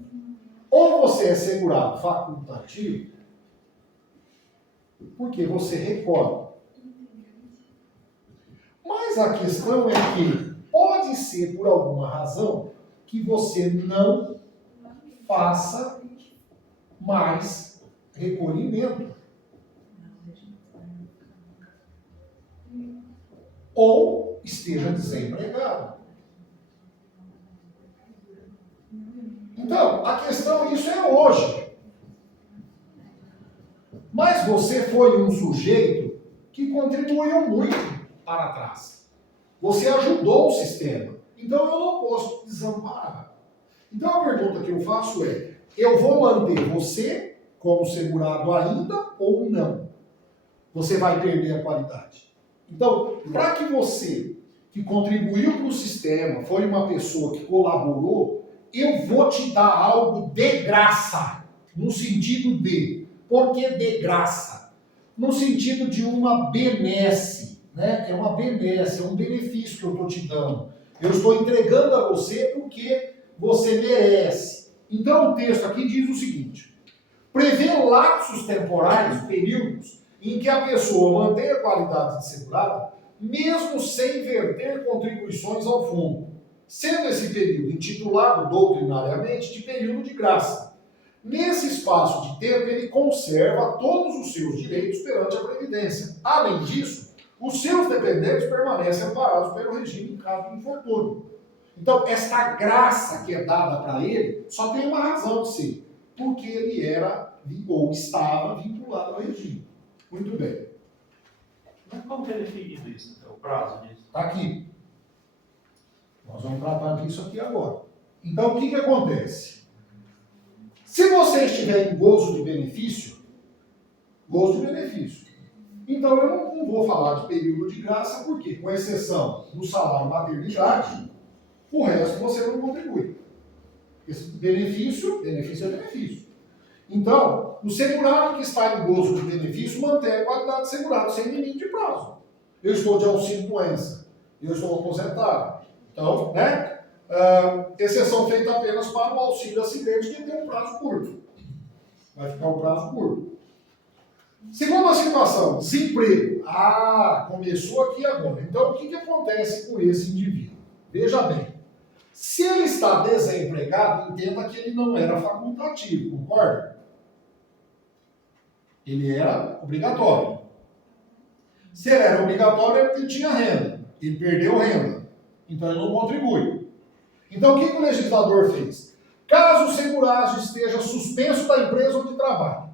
Ou você é segurado facultativo, porque você recolhe. Mas a questão é que pode ser por alguma razão que você não faça mais recolhimento. Ou esteja desempregado. Então, a questão, isso é hoje. Mas você foi um sujeito que contribuiu muito para trás. Você ajudou o sistema. Então eu não posso desamparar. Então a pergunta que eu faço é, eu vou manter você como segurado ainda ou não? Você vai perder a qualidade. Então, para que você, que contribuiu para o sistema, foi uma pessoa que colaborou, eu vou te dar algo de graça. No sentido de, por que de graça? No sentido de uma benesse, né? É uma benesse, é um benefício que eu estou te dando. Eu estou entregando a você porque você merece. Então o texto aqui diz o seguinte: prevê lapsos temporais, períodos, em que a pessoa mantém a qualidade de segurado, mesmo sem verter contribuições ao fundo, sendo esse período intitulado doutrinariamente de período de graça. Nesse espaço de tempo, ele conserva todos os seus direitos perante a Previdência. Além disso, os seus dependentes permanecem amparados pelo regime em caso de infortúnio. Então, esta graça que é dada para ele só tem uma razão de ser, porque ele era ou estava vinculado ao regime. Muito bem. Mas como que é definido isso? O prazo disso? Está aqui. Nós vamos tratar disso aqui agora. Então, o que acontece? Se você estiver em gozo de benefício, então eu não vou falar de período de graça, porque, com exceção do salário maternidade, o resto você não contribui. Esse benefício é benefício. Então, o segurado que está em gozo de benefício mantém a qualidade de segurado sem limite de prazo. Eu estou de auxílio-doença, eu estou aposentado. Então, né? Exceção feita apenas para o auxílio-acidente, que tem um prazo curto. Vai ficar um prazo curto. Segunda situação, desemprego. Começou aqui agora. Então, o que acontece com esse indivíduo? Veja bem. Se ele está desempregado, entenda que ele não era facultativo, concorda? Ele era obrigatório. Se ele era obrigatório, é porque ele tinha renda. Ele perdeu renda. Então, ele não contribui. Então, o que o legislador fez? Caso o segurado esteja suspenso da empresa onde trabalha.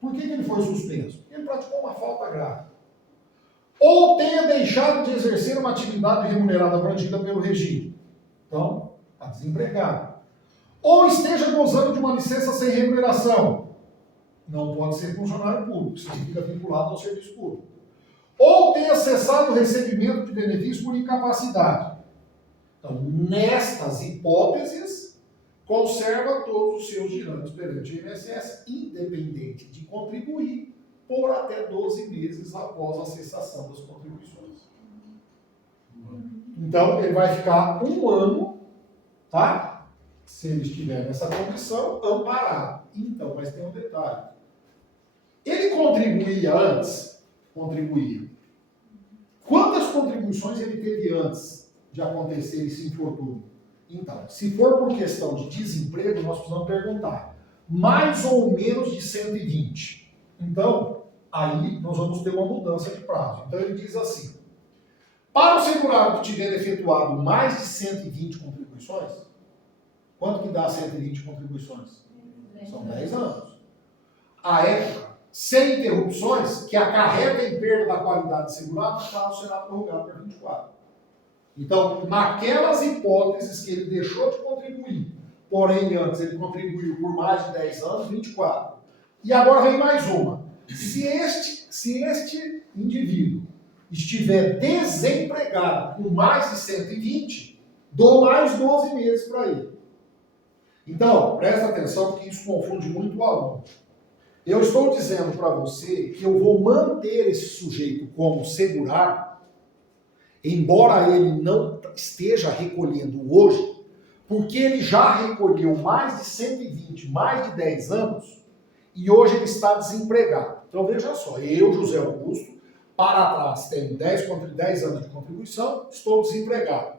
Por que ele foi suspenso? Porque ele praticou uma falta grave. Ou tenha deixado de exercer uma atividade remunerada abrangida pelo regime. Então, está desempregado. Ou esteja gozando de uma licença sem remuneração. Não pode ser funcionário público, significa vinculado ao serviço público. Ou tenha cessado o recebimento de benefício por incapacidade. Então, nestas hipóteses, conserva todos os seus direitos perante o INSS, independente de contribuir, por até 12 meses após a cessação das contribuições. Então, ele vai ficar um ano, tá? Se ele estiver nessa condição, amparado. Então, mas tem um detalhe. Ele contribuía antes? Contribuía. Quantas contribuições ele teve antes de acontecer esse infortúnio? Então, se for por questão de desemprego, nós precisamos perguntar. Mais ou menos de 120. Então, aí nós vamos ter uma mudança de prazo. Então, ele diz assim. Para o segurado que tiver efetuado mais de 120 contribuições, quanto que dá 120 contribuições? São 10 anos. A época, sem interrupções, que acarreta em perda da qualidade de segurado, o prazo será prorrogado para 24. Então, naquelas hipóteses que ele deixou de contribuir, porém antes ele contribuiu por mais de 10 anos, 24. E agora vem mais uma. Se este indivíduo estiver desempregado com mais de 120, dou mais 12 meses para ele. Então, presta atenção, porque isso confunde muito o aluno. Eu estou dizendo para você que eu vou manter esse sujeito como segurado, embora ele não esteja recolhendo hoje, porque ele já recolheu mais de 120, mais de 10 anos, e hoje ele está desempregado. Então, veja só, eu, José Augusto, para trás tenho 10 anos de contribuição, estou desempregado.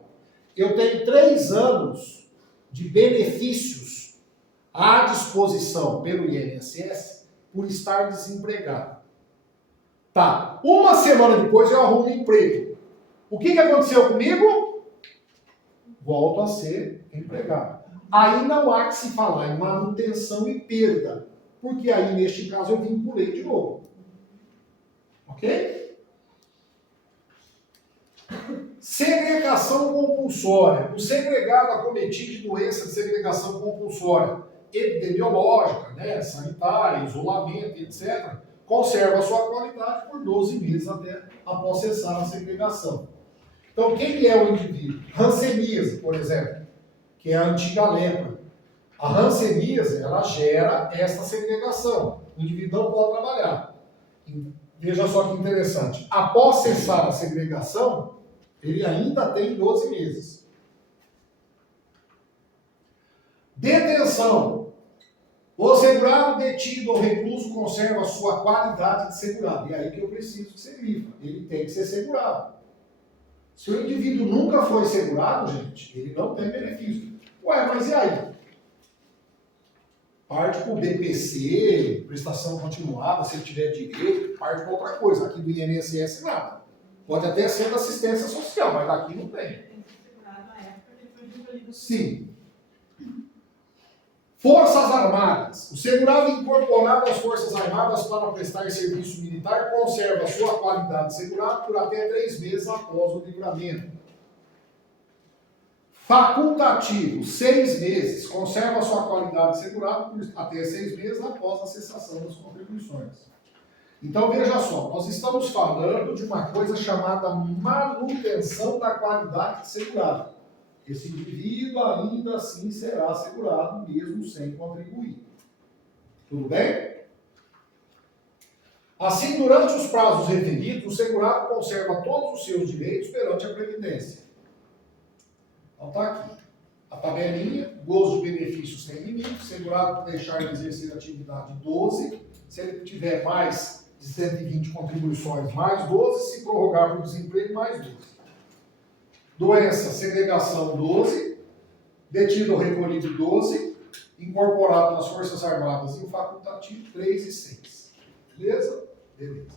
Eu tenho 3 anos de benefícios à disposição pelo INSS por estar desempregado. Tá, uma semana depois eu arrumo um emprego. O que aconteceu comigo? Volto a ser empregado. Aí não há que se falar em manutenção e perda, porque aí neste caso eu vinculei de novo. Ok? Segregação compulsória. O segregado acometido de doença de segregação compulsória epidemiológica, né, sanitária, isolamento, etc., conserva a sua qualidade por 12 meses até após cessar a segregação. Então, quem é o indivíduo? Hanseníase, por exemplo, que é a antiga lepra. A hanseníase, ela gera esta segregação. O indivíduo não pode trabalhar. Veja só que interessante. Após cessar a segregação, ele ainda tem 12 meses. Detenção. O segurado detido ou recluso conserva a sua qualidade de segurado. E aí que eu preciso que você viva. Ele tem que ser segurado. Se o indivíduo nunca foi segurado, gente, ele não tem benefício. Ué, mas e aí? Parte para o BPC, prestação continuada, se ele tiver direito, parte para outra coisa. Aqui do INSS nada. Pode até ser da assistência social, mas daqui não tem. Tem que ser segurado na época que ele foi recolhido. Sim. Forças Armadas. O segurado incorporado às Forças Armadas para prestar serviço militar conserva sua qualidade de segurado por até 3 meses após o livramento. Facultativo, 6 meses. Conserva sua qualidade de segurado por até 6 meses após a cessação das contribuições. Então, veja só, nós estamos falando de uma coisa chamada manutenção da qualidade de segurado. Esse indivíduo ainda assim será segurado, mesmo sem contribuir. Tudo bem? Assim, durante os prazos referidos, o segurado conserva todos os seus direitos perante a Previdência. Então está aqui. A tabelinha, gozo de benefícios sem limite, segurado por deixar de exercer atividade 12, se ele tiver mais de 120 contribuições, mais 12, se prorrogar por desemprego, mais 12. Doença, segregação 12, detido ou recolhido 12, incorporado nas Forças Armadas e o facultativo 3 e 6. Beleza? Beleza.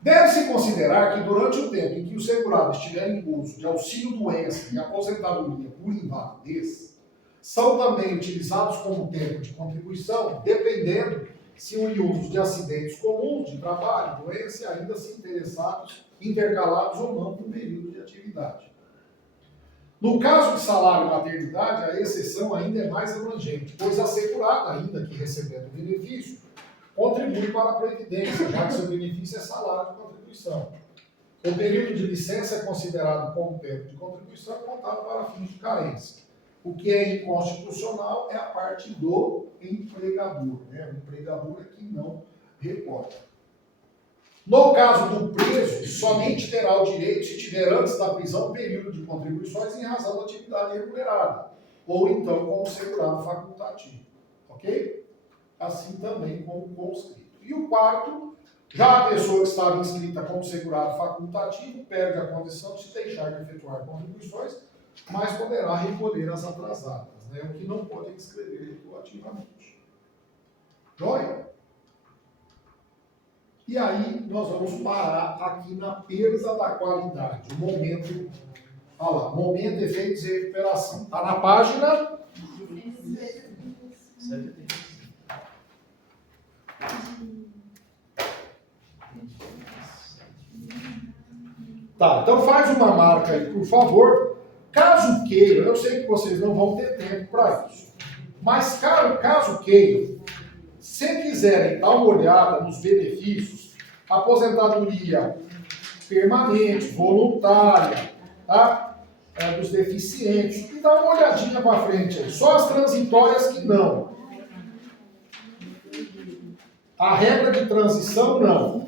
Deve-se considerar que durante o tempo em que o segurado estiver em uso de auxílio-doença e aposentadoria por invalidez, são também utilizados como tempo de contribuição, dependendo se oriundos de acidentes comuns, de trabalho, doença e ainda se intercalados ou não com período de atividade. No caso de salário e maternidade, a exceção ainda é mais abrangente, pois a segurada, ainda que recebendo benefício, contribui para a Previdência, já que seu benefício é salário de contribuição. O período de licença é considerado como tempo de contribuição contado para fins de carência. O que é inconstitucional é a parte do empregador. Né? O empregador é que não reporta. No caso do preso, somente terá o direito, se tiver antes da prisão, período de contribuições em razão da atividade remunerada, ou então como segurado facultativo. Ok? Assim também como conscrito. E o quarto, já a pessoa que estava inscrita como segurado facultativo perde a condição de se deixar de efetuar contribuições, mas poderá recolher as atrasadas, né? O que não pode inscrever retroativamente. Joia? E aí nós vamos parar aqui na perda da qualidade, o momento, olha lá, momento, efeitos e recuperação. Está na página 75. Tá, então faz uma marca aí, por favor. Caso queiram, eu sei que vocês não vão ter tempo para isso, mas caso queiram, se quiserem dar uma olhada nos benefícios, aposentadoria permanente, voluntária, tá? Dos deficientes, e dá uma olhadinha para frente aí. Só as transitórias que não. A regra de transição, não.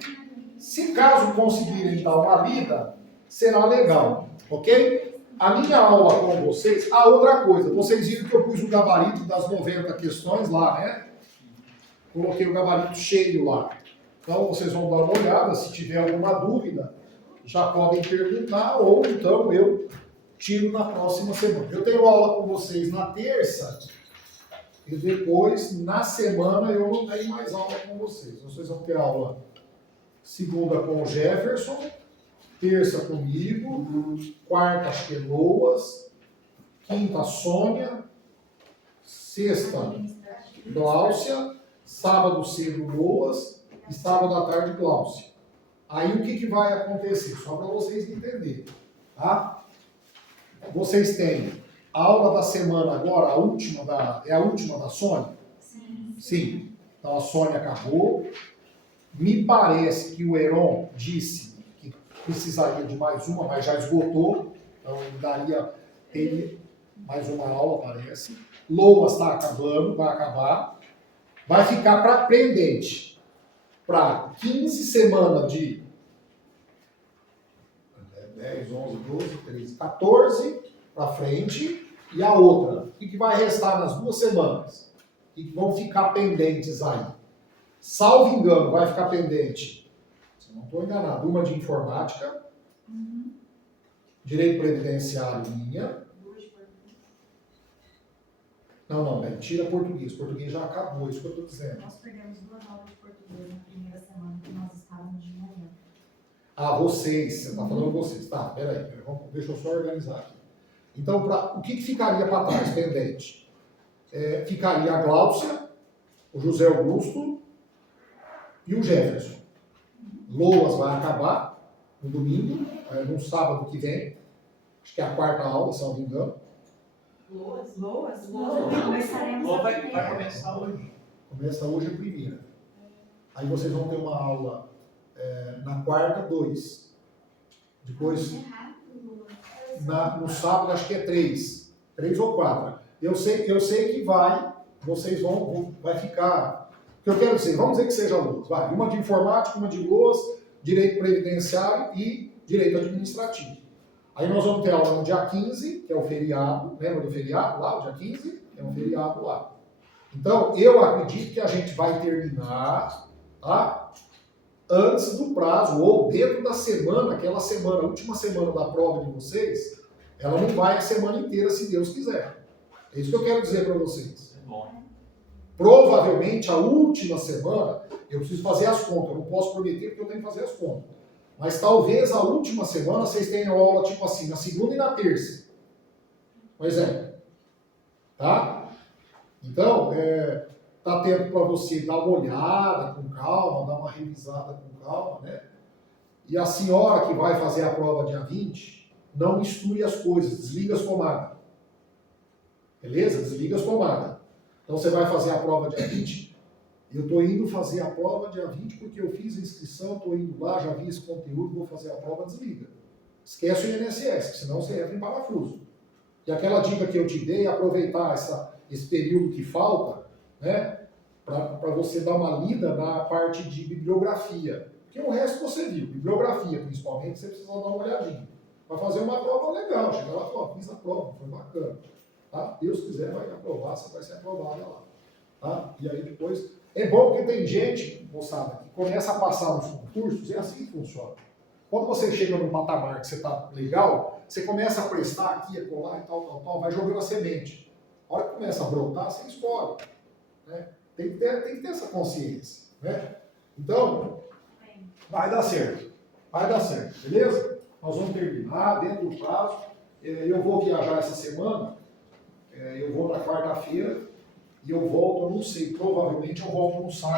Se caso conseguirem dar uma lida, será legal, ok? A minha aula com vocês, outra coisa, vocês viram que eu pus o gabarito das 90 questões lá, né? Coloquei o gabarito cheio lá. Então vocês vão dar uma olhada, se tiver alguma dúvida, já podem perguntar, ou então eu tiro na próxima semana. Eu tenho aula com vocês na terça, e depois, na semana, eu não tenho mais aula com vocês. Vocês vão ter aula segunda com o Jefferson, terça comigo, quarta acho que é Loas, quinta Sônia, sexta Gláucia, sábado cedo Loas e sábado à tarde Gláucia. Aí o que vai acontecer? Só para vocês entenderem, tá? Vocês têm a aula da semana agora, é a última da Sônia? Sim. Sim. Então a Sônia acabou. Me parece que o Heron disse que precisaria de mais uma, mas já esgotou. Então daria ele mais uma aula, parece. Loas está acabando, vai acabar. Vai ficar para pendente para 15 semanas de 10, 11, 12, 13, 14 para frente. E a outra, o que vai restar nas 2 semanas? que vão ficar pendentes aí? Salvo engano, vai ficar pendente, se eu não estou enganado, uma de informática, direito previdenciário minha. Não, tira português. Português já acabou, isso que eu estou dizendo. Nós perdemos 2 aulas de português na primeira semana que nós estávamos de manhã. Ah, vocês, você está falando vocês. Tá, peraí, deixa eu só organizar aqui. Então, o que ficaria para trás, pendente? Ficaria a Gláucia, o José Augusto e o Jefferson. Loas vai acabar no domingo, no sábado que vem. Acho que é a 4ª aula, se não me engano. Loas? Começaremos Ou a vai primeira. começar hoje. Começa hoje a primeira. Aí vocês vão ter uma aula na 4ª, 2. Depois, no sábado, acho que é 3. 3 ou 4. Eu sei que vocês vai ficar... O que eu quero dizer, vamos dizer que seja Loas. Vai, uma de informática, uma de Loas, direito previdenciário e direito administrativo. Aí nós vamos ter aula no dia 15, que é o feriado. Lembra do feriado lá, o dia 15? É um feriado lá. Então, eu acredito que a gente vai terminar, tá, antes do prazo, ou dentro da semana, aquela semana, a última semana da prova de vocês, ela não vai a semana inteira, se Deus quiser. É isso que eu quero dizer para vocês. É bom. Provavelmente, a última semana, eu preciso fazer as contas. Eu não posso prometer porque eu tenho que fazer as contas. Mas talvez a última semana vocês tenham aula, tipo assim, na segunda e na terça. Por exemplo. Tá? Então, tá tempo para você dar uma olhada com calma, dar uma revisada com calma, né? E a senhora que vai fazer a prova dia 20, não misture as coisas, desliga as tomadas. Beleza? Desliga as tomadas. Então você vai fazer a prova dia 20. Eu estou indo fazer a prova dia 20 porque eu fiz a inscrição, estou indo lá, já vi esse conteúdo, vou fazer a prova, desliga. Esquece o INSS, senão você entra em parafuso. E aquela dica que eu te dei, aproveitar esse período que falta, né, para você dar uma lida na parte de bibliografia. Porque o resto você viu, bibliografia principalmente, você precisa dar uma olhadinha. Vai fazer uma prova legal, chega lá e fala, fiz a prova, foi bacana. Tá? Deus quiser, vai aprovar, você vai ser aprovado lá. Tá? E aí depois... É bom porque tem gente, moçada, que começa a passar nos concursos, é assim que funciona. Quando você chega num patamar que você está legal, você começa a prestar aqui, a colar e tal, vai jogando a semente. A hora que começa a brotar, você escolhe. Né? Tem que ter essa consciência. Né? Então, vai dar certo. Vai dar certo, beleza? Nós vamos terminar dentro do prazo. Eu vou viajar essa semana, eu vou na 4ª-feira, e eu volto, eu não sei, provavelmente eu volto no sábado.